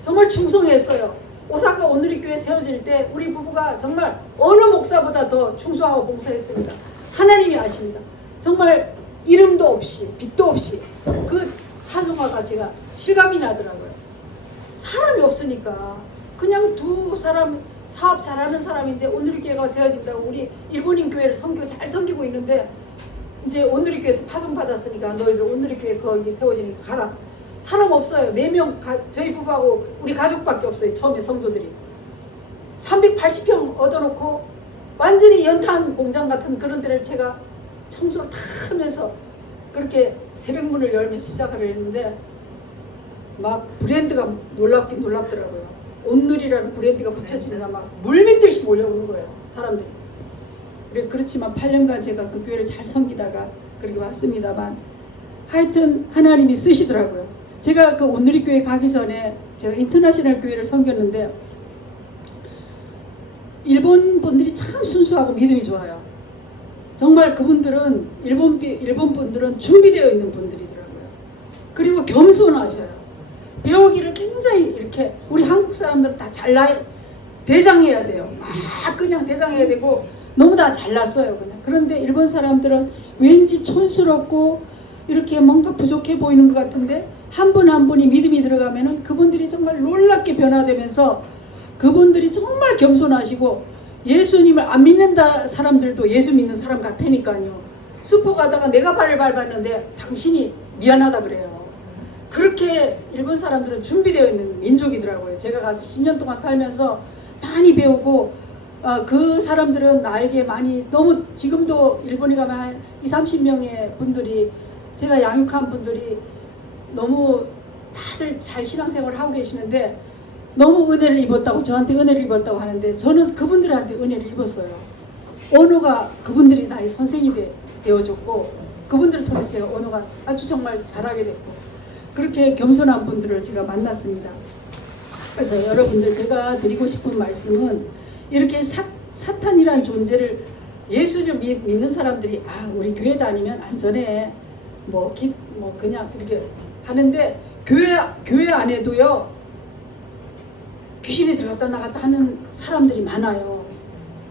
정말 충성했어요. 오사카 온누리교회 세워질 때 우리 부부가 정말 어느 목사보다 더 충성하고 봉사했습니다. 하나님이 아십니다. 정말 이름도 없이 빛도 없이 그 찬송가가 제가 실감이 나더라고요. 사람이 없으니까 그냥 두 사람 사업 잘하는 사람인데 온누리교회가 세워진다고 우리 일본인 교회를 잘 섬기고 있는데 이제 온누리교회에서 파송 받았으니까 너희들 온누리교회 거기 세워지니까 가라. 사람 없어요. 4명 저희 부부하고 우리 가족밖에 없어요. 처음에 성도들이 380평 얻어놓고 완전히 연탄 공장 같은 그런 데를 제가 청소를 다 하면서 그렇게 새벽문을 열면서 시작을 했는데 막 브랜드가 놀랍긴 놀랍더라고요. 온누리라는 브랜드가 붙여지니까 막 물밀듯이 몰려오는 거예요. 사람들이. 그렇지만 8년간 제가 그 교회를 잘 섬기다가 그렇게 왔습니다만 하여튼 하나님이 쓰시더라고요. 제가 그 온누리 교회 가기 전에 제가 인터내셔널 교회를 섬겼는데 일본 분들이 참 순수하고 믿음이 좋아요. 정말 그분들은 일본 분들은 준비되어 있는 분들이더라고요. 그리고 겸손하셔요. 배우기를 굉장히 이렇게 우리 한국 사람들은 다 대장해야 돼요. 막 그냥 대장해야 되고 너무 다 잘났어요. 그냥. 그런데 일본 사람들은 왠지 촌스럽고 이렇게 뭔가 부족해 보이는 것 같은데 한 분 한 분이 믿음이 들어가면은 그분들이 정말 놀랍게 변화되면서 그분들이 정말 겸손하시고 예수님을 안 믿는 사람들도 예수 믿는 사람 같으니까요. 슈퍼 가다가 내가 발을 밟았는데 당신이 미안하다 그래요. 그렇게 일본 사람들은 준비되어 있는 민족이더라고요. 제가 가서 10년 동안 살면서 많이 배우고 그 사람들은 나에게 많이 너무 지금도 일본에 가면 한 20-30명의 분들이 제가 양육한 분들이 너무 다들 잘 신앙생활을 하고 계시는데 너무 은혜를 입었다고 저한테 은혜를 입었다고 하는데 저는 그분들한테 은혜를 입었어요. 언어가 그분들이 나의 선생이 되어줬고 그분들을 통해서 언어가 아주 정말 잘하게 됐고 그렇게 겸손한 분들을 제가 만났습니다. 그래서 여러분들 제가 드리고 싶은 말씀은 이렇게 사탄이란 존재를 예수를 믿는 사람들이 우리 교회 다니면 안전해 뭐 그냥 이렇게 하는데 교회 안에도요 귀신이 들어갔다 나갔다 하는 사람들이 많아요.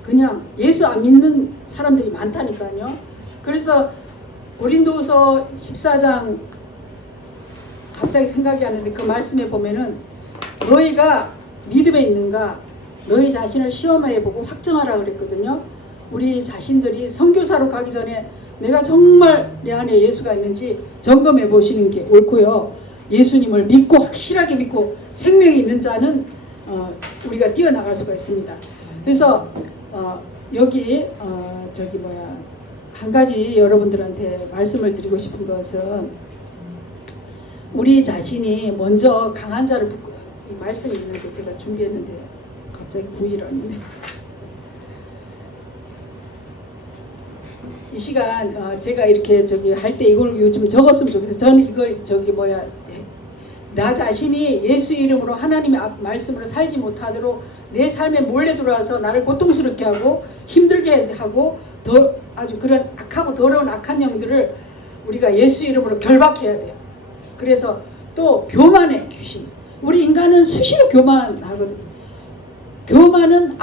그냥 예수 안 믿는 사람들이 많다니까요. 그래서 고린도후서 14장 갑자기 생각이 안 나는데 그 말씀에 보면은 너희가 믿음에 있는가 너희 자신을 시험해 보고 확정하라 그랬거든요. 우리 자신들이 선교사로 가기 전에 내가 정말 내 안에 예수가 있는지 점검해 보시는 게 옳고요. 예수님을 믿고 확실하게 믿고 생명이 있는 자는 우리가 뛰어나갈 수가 있습니다. 그래서 여기 한 가지 여러분들한테 말씀을 드리고 싶은 것은 우리 자신이 먼저 강한 자를 붙고 이 말씀이 있는데 제가 준비했는데 갑자기 부일하네. 이 시간 제가 이렇게 할 때 이걸 요즘 적었으면 좋겠어요. 저는 이거 나 자신이 예수 이름으로 하나님의 말씀으로 살지 못하도록 내 삶에 몰래 들어와서 나를 고통스럽게 하고 힘들게 하고 아주 그런 악하고 더러운 악한 영들을 우리가 예수 이름으로 결박해야 돼요. 그래서 또 교만의 귀신. 우리 인간은 수시로 교만하거든요. 교만은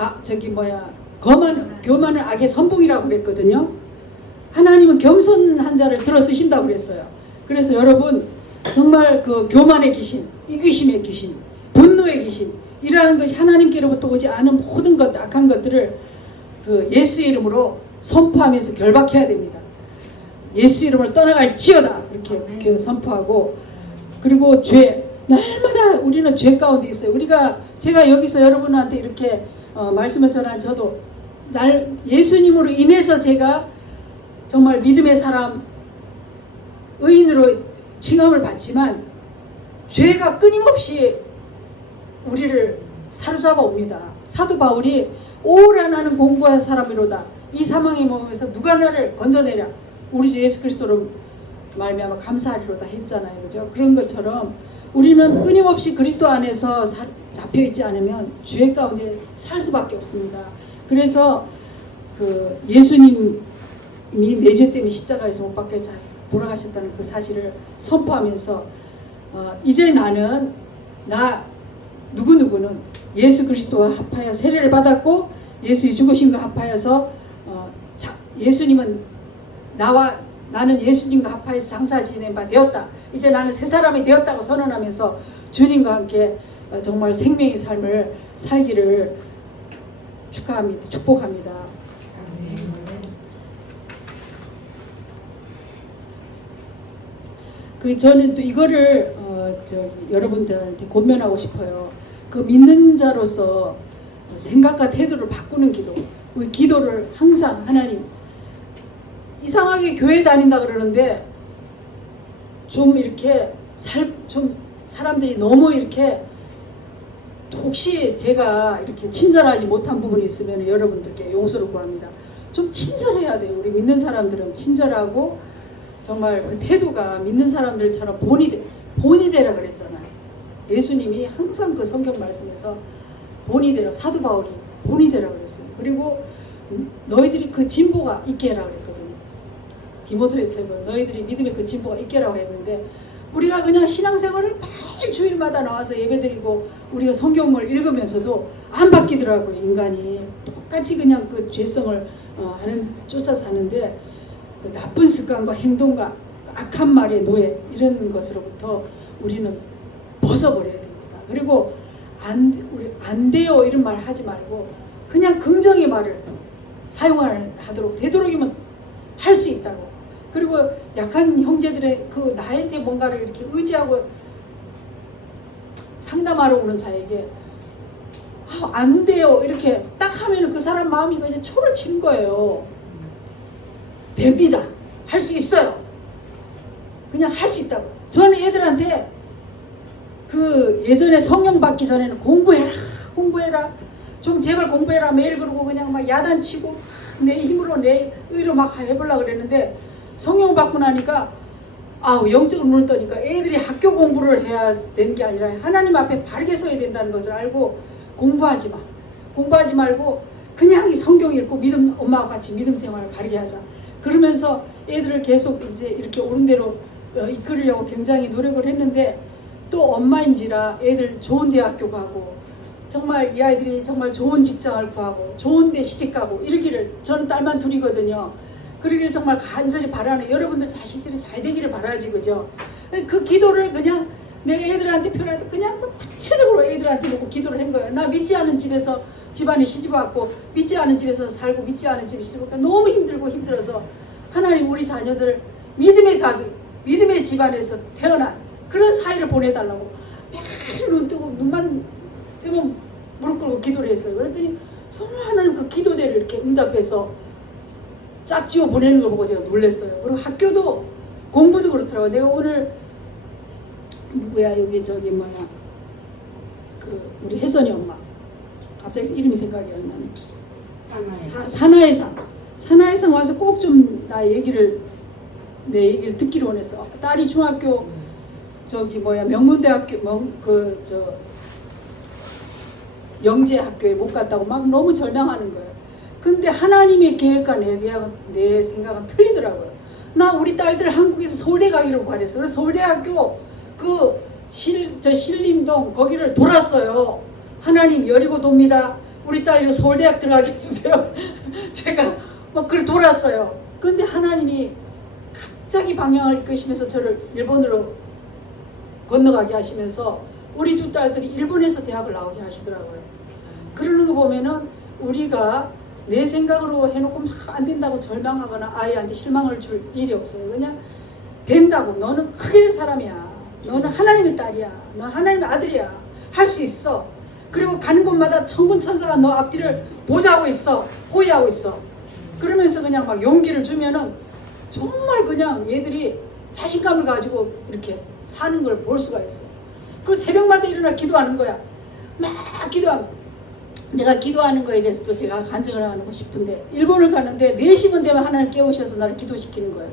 교만은 악의 선봉이라고 그랬거든요. 하나님은 겸손한 자를 들어 쓰신다고 그랬어요. 그래서 여러분 정말 그 교만의 귀신, 이기심의 귀신, 분노의 귀신 이러한 것이 하나님께로부터 오지 않은 모든 것 악한 것들을 그 예수 이름으로 선포하면서 결박해야 됩니다. 예수 이름으로 떠나갈지어다 이렇게 선포하고 그리고 죄 날마다 우리는 죄 가운데 있어요. 제가 여기서 여러분한테 이렇게 말씀을 전하는 저도 예수님으로 인해서 제가 정말 믿음의 사람 의인으로 칭함을 받지만 죄가 끊임없이 우리를 사로잡아 옵니다. 사도 바울이 오라 나는 공고한 사람이로다. 이 사망의 몸에서 누가 나를 건져내랴. 우리 주 예수 그리스도로 말미암아 감사하리로다 했잖아요. 그죠? 그런 것처럼 우리는 끊임없이 그리스도 안에서 잡혀 있지 않으면 죄 가운데 살 수밖에 없습니다. 그래서 그 예수님이 내 죄 때문에 십자가에서 못 박혀 돌아가셨다는 그 사실을 선포하면서 이제 나는 누구누구는 예수 그리스도와 합하여 세례를 받았고 예수의 죽으심과 합하여서 예수님은 나는 예수님과 합하여서 장사 지낸 바 되었다. 이제 나는 새 사람이 되었다고 선언하면서 주님과 함께 정말 생명의 삶을 살기를 축하합니다. 축복합니다. 저는 또 이거를 여러분들한테 권면하고 싶어요. 그 믿는 자로서 생각과 태도를 바꾸는 기도. 우리 기도를 항상 하나님 이상하게 교회 다닌다 그러는데 좀 이렇게 좀 사람들이 너무 이렇게 혹시 제가 이렇게 친절하지 못한 부분이 있으면 여러분들께 용서를 구합니다. 좀 친절해야 돼요. 우리 믿는 사람들은 친절하고 정말 그 태도가 믿는 사람들처럼 본이 되라 그랬잖아요. 예수님이 항상 그 성경 말씀에서 본이 되라, 사도 바울이 본이 되라 그랬어요. 그리고 너희들이 그 진보가 있게 해라 그랬거든요. 디모데후서 너희들이 믿음의 그 진보가 있게라고 했는데 우리가 그냥 신앙생활을 매일 주일마다 나와서 예배드리고 우리가 성경을 읽으면서도 안 바뀌더라고요. 인간이 똑같이 그냥 그 죄성을 쫓아 사는데 그 나쁜 습관과 행동과 악한 말의 노예 이런 것으로부터 우리는 벗어버려야 됩니다. 그리고 안 돼요 이런 말 하지 말고 그냥 긍정의 말을 사용하도록 되도록이면 할 수 있다고. 그리고 약한 형제들의 그 나한테 뭔가를 이렇게 의지하고 상담하러 오는 자에게 안 돼요 이렇게 딱 하면은 그 사람 마음이 그냥 초를 친 거예요. 됩니다. 할 수 있어요. 그냥 할 수 있다고. 저는 애들한테 그 예전에 성령 받기 전에는 공부해라 좀 제발 공부해라 매일 그러고 그냥 막 야단치고 내 힘으로 내 의로 막 해보려고 그랬는데 성령 받고 나니까 영적으로 눈을 뜨니까 애들이 학교 공부를 해야 되는 게 아니라 하나님 앞에 바르게 서야 된다는 것을 알고 공부하지 말고 그냥 이 성경 읽고 엄마와 같이 믿음 생활을 바르게 하자. 그러면서 애들을 계속 이제 이렇게 옳은 대로 이끌으려고 굉장히 노력을 했는데 또 엄마인지라 애들 좋은 대학교 가고 정말 이 아이들이 정말 좋은 직장을 구하고 좋은 데 시집가고 이러기를, 저는 딸만 둘이거든요. 그러기를 정말 간절히 바라는, 여러분들 자식들이 잘 되기를 바라지, 그죠? 그 기도를 그냥 내가 애들한테 표현할 때 그냥 뭐 구체적으로 애들한테 놓고 기도를 한 거예요. 나 믿지 않은 집에서 집안에 시집 왔고, 믿지 않은 집에서 살고, 믿지 않은 집에 시집 왔고, 너무 힘들고 힘들어서 하나님 우리 자녀들 믿음의 가족, 믿음의 집안에서 태어난 그런 사회를 보내달라고 매일 눈 뜨고 눈만 뜨면 무릎 꿇고 기도를 했어요. 그랬더니 정말 하나님 그 기도대로 이렇게 응답해서 짝지어 보내는 걸 보고 제가 놀랐어요. 그리고 학교도 공부도 그렇더라고요. 내가 오늘 누구야 여기 저기 뭐야 그 우리 혜선이 엄마, 갑자기 이름이 생각이 안 나네. 사나이상 와서 꼭 좀 내 얘기를 듣기를 원했어. 딸이 중학교 저기 뭐야 명문대학교 영재학교에 못 갔다고 막 너무 절망하는 거예요. 근데 하나님의 계획과 내 생각은 틀리더라고요. 나 우리 딸들 한국에서 서울대 가기로 바랬어. 그래서 서울대학교 신림동 거기를 돌았어요. 하나님 여리고 돕니다. 우리 딸 서울대학 들어가게 해주세요. 제가 막 그걸 돌았어요. 근데 하나님이 갑자기 방향을 이끄시면서 저를 일본으로 건너가게 하시면서 우리 두 딸들이 일본에서 대학을 나오게 하시더라고요. 그러는 거 보면은 우리가 내 생각으로 해놓고 막 안 된다고 절망하거나 아이한테 실망을 줄 일이 없어요. 그냥 된다고, 너는 크게 된 사람이야, 너는 하나님의 딸이야, 너는 하나님의 아들이야, 할 수 있어. 그리고 가는 곳마다 천군 천사가 너 앞뒤를 보좌하고 있어, 호위하고 있어. 그러면서 그냥 막 용기를 주면은 정말 그냥 얘들이 자신감을 가지고 이렇게 사는 걸 볼 수가 있어. 그 새벽마다 일어나 기도하는 거야. 막 기도하고, 내가 기도하는 거에 대해서 또 제가 간증을 하고 싶은데, 일본을 가는데 4시만 되면 하나님 깨우셔서 나를 기도시키는 거예요.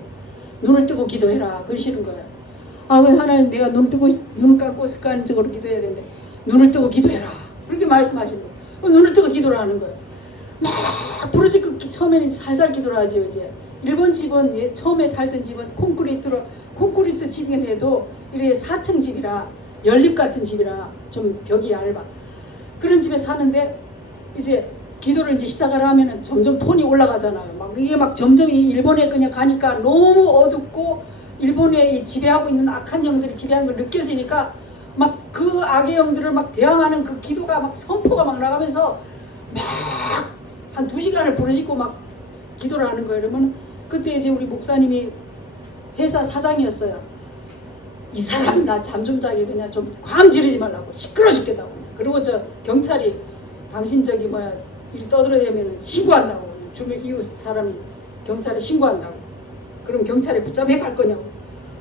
눈을 뜨고 기도해라 그러시는 거예요. 아, 그 하나님 내가 눈을 감고 습관적으로 기도해야 되는데 눈을 뜨고 기도해라 그렇게 말씀하시는 거예요. 눈을 뜨고 기도를 하는 거예요. 막 부르짖고 처음에는 살살 기도를 하죠. 이제 일본 집은 처음에 살던 집은 콘크리트 집이긴 해도 이렇게 4층 집이라 연립 같은 집이라 좀 벽이 얇아. 그런 집에 사는데 이제 기도를 이제 시작을 하면은 점점 톤이 올라가잖아요. 막 이게 막 점점 이 일본에 그냥 가니까 너무 어둡고 일본에 지배하고 있는 악한 영들이 지배하는 걸 느껴지니까 막 그 악의 영들을 막 대항하는 그 기도가 막 선포가 막 나가면서 막 한 2시간을 부르짖고 막 기도를 하는 거예요. 그러면 그때 이제 우리 목사님이 회사 사장이었어요. 이 사람 나 잠 좀 자게 그냥 좀 괌 지르지 말라고, 시끄러 죽겠다고. 그리고 저 경찰이 당신 저기 뭐야 일 떠들어대면 신고한다고, 주변 이웃 사람이 경찰에 신고한다고. 그럼 경찰에 붙잡혀 갈 거냐고.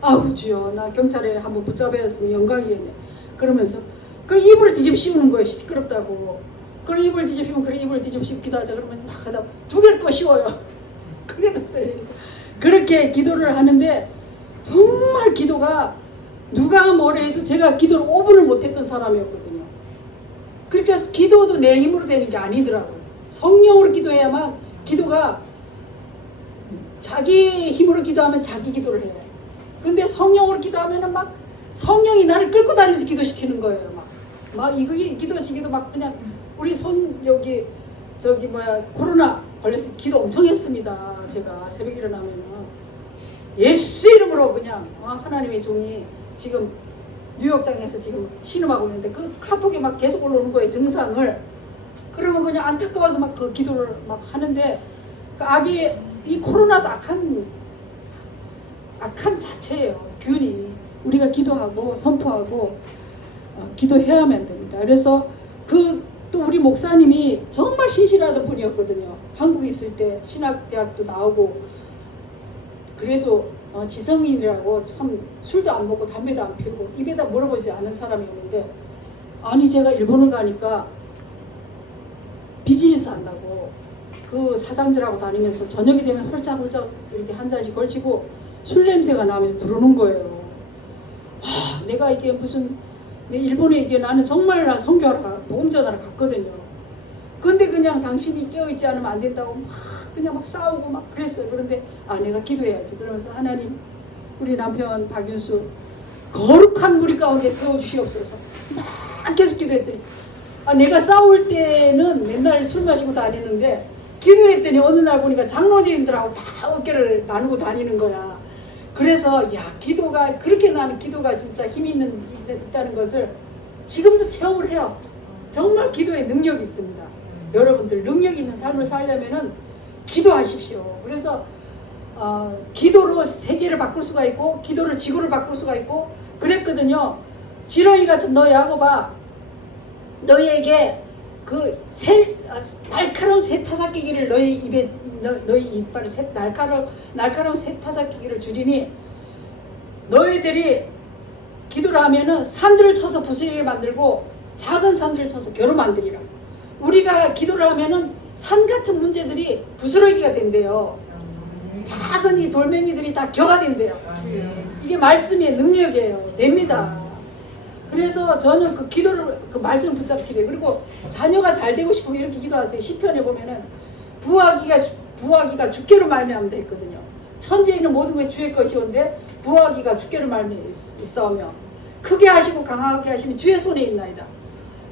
아우 주여, 나 경찰에 한번 붙잡혔으면 영광이겠네. 그러면서 그 이불을 뒤집씌우는 거예요. 시끄럽다고. 그럼 이불 뒤집히면 그래 이불 뒤집히고 기도하자 그러면 막 하다 2개를 또 씌워요. 그래도 그렇게 기도를 하는데 정말 기도가 누가 뭐래 해도 제가 기도를 5분을 못했던 사람이었거든요. 그렇게 해서 기도도 내 힘으로 되는 게 아니더라고요. 성령으로 기도해야만, 기도가 자기 힘으로 기도하면 자기 기도를 해요. 근데 성령으로 기도하면은 막 성령이 나를 끌고 다니면서 기도시키는 거예요. 막 이거 기도시기도 막 그냥 우리 여기 저기 뭐야 코로나 걸려서 기도 엄청 했습니다. 제가 새벽에 일어나면은 예수 이름으로 그냥 하나님의 종이 지금 뉴욕 땅에서 지금 신음하고 있는데 그 카톡에 막 계속 올라오는 거예요, 증상을. 그러면 그냥 안타까워서 막 그 기도를 막 하는데, 그 악이, 이 코로나도 악한 자체예요, 균이. 우리가 기도하고 선포하고 기도해야만 됩니다. 그래서 또 우리 목사님이 정말 신실하던 분이었거든요. 한국에 있을 때 신학대학도 나오고, 그래도 지성인이라고 참 술도 안 먹고 담배도 안 피우고 입에다 물어보지 않은 사람이었는데, 아니 제가 일본을 가니까 비즈니스 한다고 그 사장들하고 다니면서 저녁이 되면 홀짝홀짝 이렇게 한 잔씩 걸치고 술 냄새가 나면서 들어오는 거예요. 내가 이게 무슨, 일본에 이게 나는 정말 나 선교하러 복음 전하러 갔거든요. 근데 그냥 당신이 깨어있지 않으면 안 된다고 막 그냥 막 싸우고 막 그랬어요. 그런데 내가 기도해야지. 그러면서 하나님, 우리 남편 박윤수 거룩한 무리 가운데 세워주시옵소서 막 계속 기도했더니 내가 싸울 때는 맨날 술 마시고 다니는데 기도했더니 어느 날 보니까 장로님들하고 다 어깨를 나누고 다니는 거야. 그래서 야, 기도가 그렇게 나는 기도가 진짜 힘이 있다는 것을 지금도 체험을 해요. 정말 기도에 능력이 있습니다. 여러분들 능력 있는 삶을 살려면은 기도하십시오. 그래서 기도로 세계를 바꿀 수가 있고 기도로 지구를 바꿀 수가 있고 그랬거든요. 지렁이 같은 너 야곱아, 너희에게 그 날카로운 새 타삭기기를 너희 입에 너희 이빨에 날카로운 새 타삭기기를 주리니 너희들이 기도를 하면은 산들을 쳐서 부스러기를 만들고 작은 산들을 쳐서 겨루 만들리라. 우리가 기도를 하면은 산 같은 문제들이 부스러기가 된대요. 작은 이 돌멩이들이 다 겨가 된대요. 이게 말씀의 능력이에요. 됩니다. 그래서 저는 그 기도를 그 말씀을 붙잡게 돼요. 그리고 자녀가 잘 되고 싶으면 이렇게 기도하세요. 시편에 보면은 부하기가 주께로 말미암아 있거든요. 천지에 있는 모든 것이 주의 것이온데 부하기가 주께로 말미암아 있사오며 크게 하시고 강하게 하시면 주의 손에 있나이다.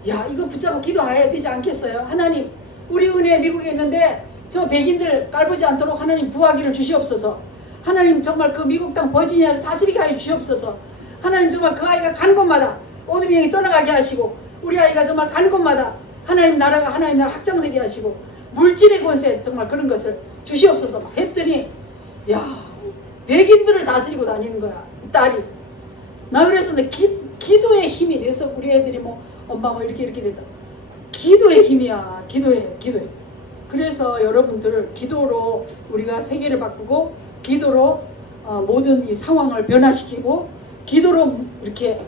야, 이거 붙잡고 기도해야 되지 않겠어요? 하나님, 우리 은혜 미국에 있는데 저 백인들 깔보지 않도록 하나님 부하기를 주시옵소서. 하나님 정말 그 미국 땅 버지니아를 다스리게 하여 주시옵소서. 하나님 정말 그 아이가 가는 곳마다 오드병이 떠나가게 하시고 우리 아이가 정말 가는 곳마다 하나님 나라 확장되게 하시고 물질의 권세 정말 그런 것을 주시옵소서 했더니 야, 백인들을 다스리고 다니는 거야. 이 딸이. 나 그래서 기도의 힘이 그래서 우리 애들이 뭐 엄마 뭐 이렇게 됐다. 기도의 힘이야. 기도해. 그래서 여러분들 기도로 우리가 세계를 바꾸고 기도로 모든 이 상황을 변화시키고 기도로 이렇게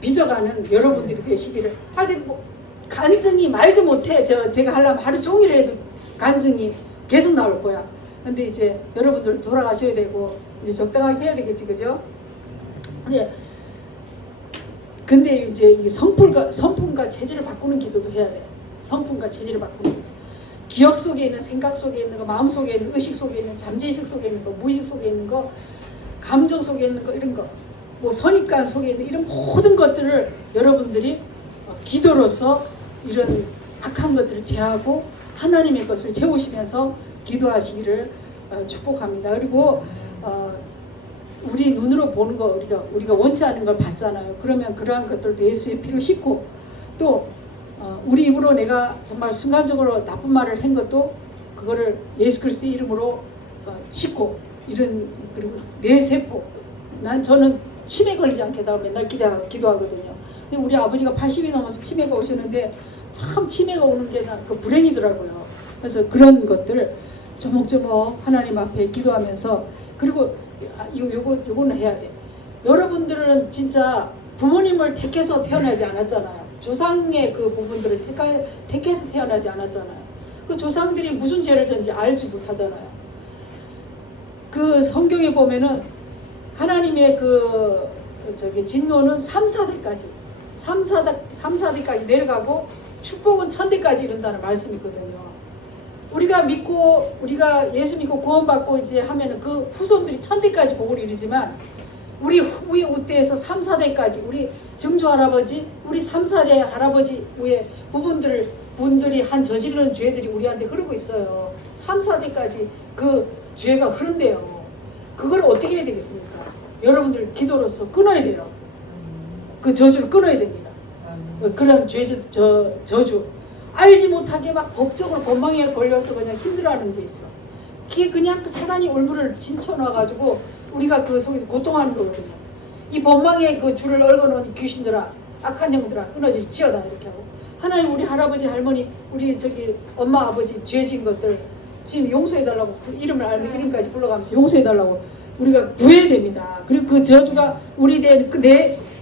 빚어가는 여러분들이 되시기를. 근데 뭐 간증이 말도 못해. 제가 하려면 하루 종일 해도 간증이 계속 나올 거야. 근데 이제 여러분들 돌아가셔야 되고 이제 적당하게 해야 되겠지, 그죠? 근데 이제 이 성품과 체질을 바꾸는 기도도 해야 돼. 성품과 체질을 바꾸는 기도. 기억 속에 있는 생각 속에 있는 거, 마음 속에 있는 의식 속에 있는 잠재의식 속에 있는 거, 무의식 속에 있는 거, 감정 속에 있는 거 이런 거, 뭐 선입관 속에 있는 이런 모든 것들을 여러분들이 기도로서 이런 악한 것들을 제하고 하나님의 것을 채우시면서 기도하시기를 축복합니다. 그리고 우리 눈으로 보는 거 우리가 원치 않은 걸 봤잖아요. 그러면 그러한 것들도 예수의 피로 씻고 또 우리 입으로 내가 정말 순간적으로 나쁜 말을 한 것도 그거를 예수 그리스도의 이름으로 씻고 이런 그리고 내 세포 저는 치매 걸리지 않게 해달라고 맨날 기도하거든요. 근데 우리 아버지가 80이 넘어서 치매가 오셨는데 참 치매가 오는 게 그 불행이더라고요. 그래서 그런 것들 조목조목 하나님 앞에 기도하면서 그리고 요거는 해야 돼. 여러분들은 진짜 부모님을 택해서 태어나지 않았잖아요. 조상의 그 부분들을 택해서 태어나지 않았잖아요. 그 조상들이 무슨 죄를 졌는지 알지 못하잖아요. 그 성경에 보면은 하나님의 진노는 3, 4대까지 내려가고 축복은 1000대까지 이른다는 말씀이 있거든요. 우리가 예수 믿고 구원받고 이제 하면은 그 후손들이 1000대까지 복을 이루지만 우리 우때에서 3, 4대까지 우리 증조 할아버지, 우리 3, 4대 할아버지 위에 분들이 한 저지르는 죄들이 우리한테 흐르고 있어요. 3, 4대까지 그 죄가 흐른대요. 그걸 어떻게 해야 되겠습니까? 여러분들 기도로서 끊어야 돼요. 그 저주를 끊어야 됩니다. 그런 저주 알지 못하게 막 법적으로 법망에 걸려서 그냥 힘들어하는 게 있어. 그게 그냥 사단이 올무를 진쳐놔가지고 우리가 그 속에서 고통하는 거거든요. 이 법망에 그 줄을 얽어놓은 귀신들아, 악한 영들아, 끊어질 지어다 이렇게 하고 하나님 우리 할아버지 할머니 우리 엄마 아버지 죄진 것들 지금 용서해달라고 그 이름을 알면 이름까지 불러가면서 용서해달라고 우리가 구해야 됩니다. 그리고 그 저주가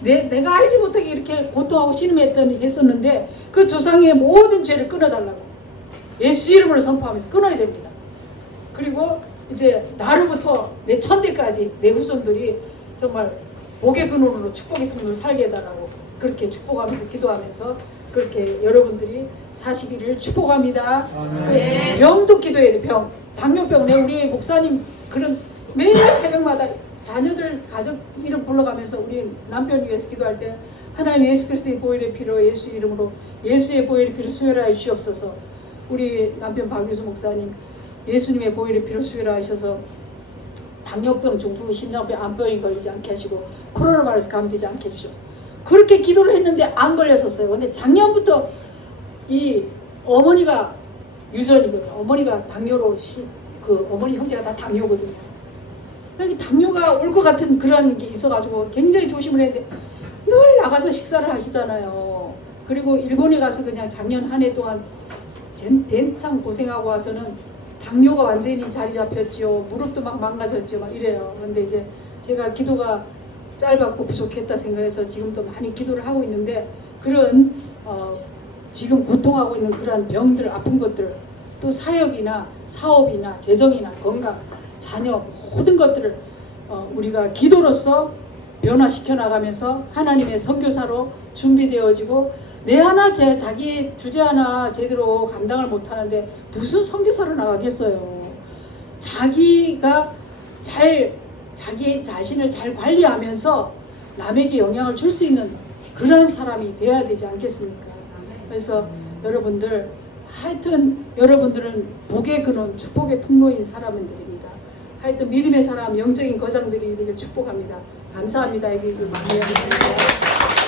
내가 알지 못하게 이렇게 고통하고 했었는데 그 조상의 모든 죄를 끊어달라고 예수 이름으로 선포하면서 끊어야 됩니다. 그리고 이제 나로부터 내 1000대까지 내 후손들이 정말 복의 근원으로 축복의 통로로 살게 해달라고 그렇게 축복하면서 기도하면서 그렇게 여러분들이 사시기를 축복합니다. 네. 병도 기도해야 돼. 당뇨병. 우리 목사님 그런 매일 새벽마다 자녀들 가족 이름 불러가면서 우리 남편 위해서 기도할 때 하나님 예수 그리스도의 보혈의 피로 예수 이름으로 예수의 보혈의 피로 수혈하여 주옵소서. 우리 남편 박유수 목사님 예수님의 보혈의 피로 수혈하셔서 당뇨병, 중풍, 심장병, 암병이 걸리지 않게 하시고 코로나 바이러스 감되지 않게 해주시오. 그렇게 기도를 했는데 안 걸렸었어요. 근데 작년부터 이 어머니가 유전이거든요. 어머니가 당뇨로 어머니 형제가 다 당뇨거든요. 그러니까 당뇨가 올 것 같은 그런 게 있어가지고 굉장히 조심을 했는데 늘 나가서 식사를 하시잖아요. 그리고 일본에 가서 그냥 작년 한 해 동안 된참 고생하고 와서는 당뇨가 완전히 자리 잡혔지요. 무릎도 막 망가졌지요. 막 이래요. 근데 이제 제가 기도가 짧았고 부족했다 생각해서 지금도 많이 기도를 하고 있는데 그런 지금 고통하고 있는 그런 병들, 아픈 것들, 또 사역이나 사업이나 재정이나 건강, 자녀 모든 것들을 우리가 기도로서 변화시켜 나가면서 하나님의 선교사로 준비되어지고 내 하나 자기 주제 하나 제대로 감당을 못하는데 무슨 선교사로 나가겠어요. 자기가 자기 자신을 잘 관리하면서 남에게 영향을 줄 수 있는 그런 사람이 되어야 되지 않겠습니까? 그래서 여러분들 하여튼 여러분들은 복의 근원, 축복의 통로인 사람들입니다. 하여튼 믿음의 사람, 영적인 거장들이 되길 축복합니다. 감사합니다. 여기 많이 해주세요.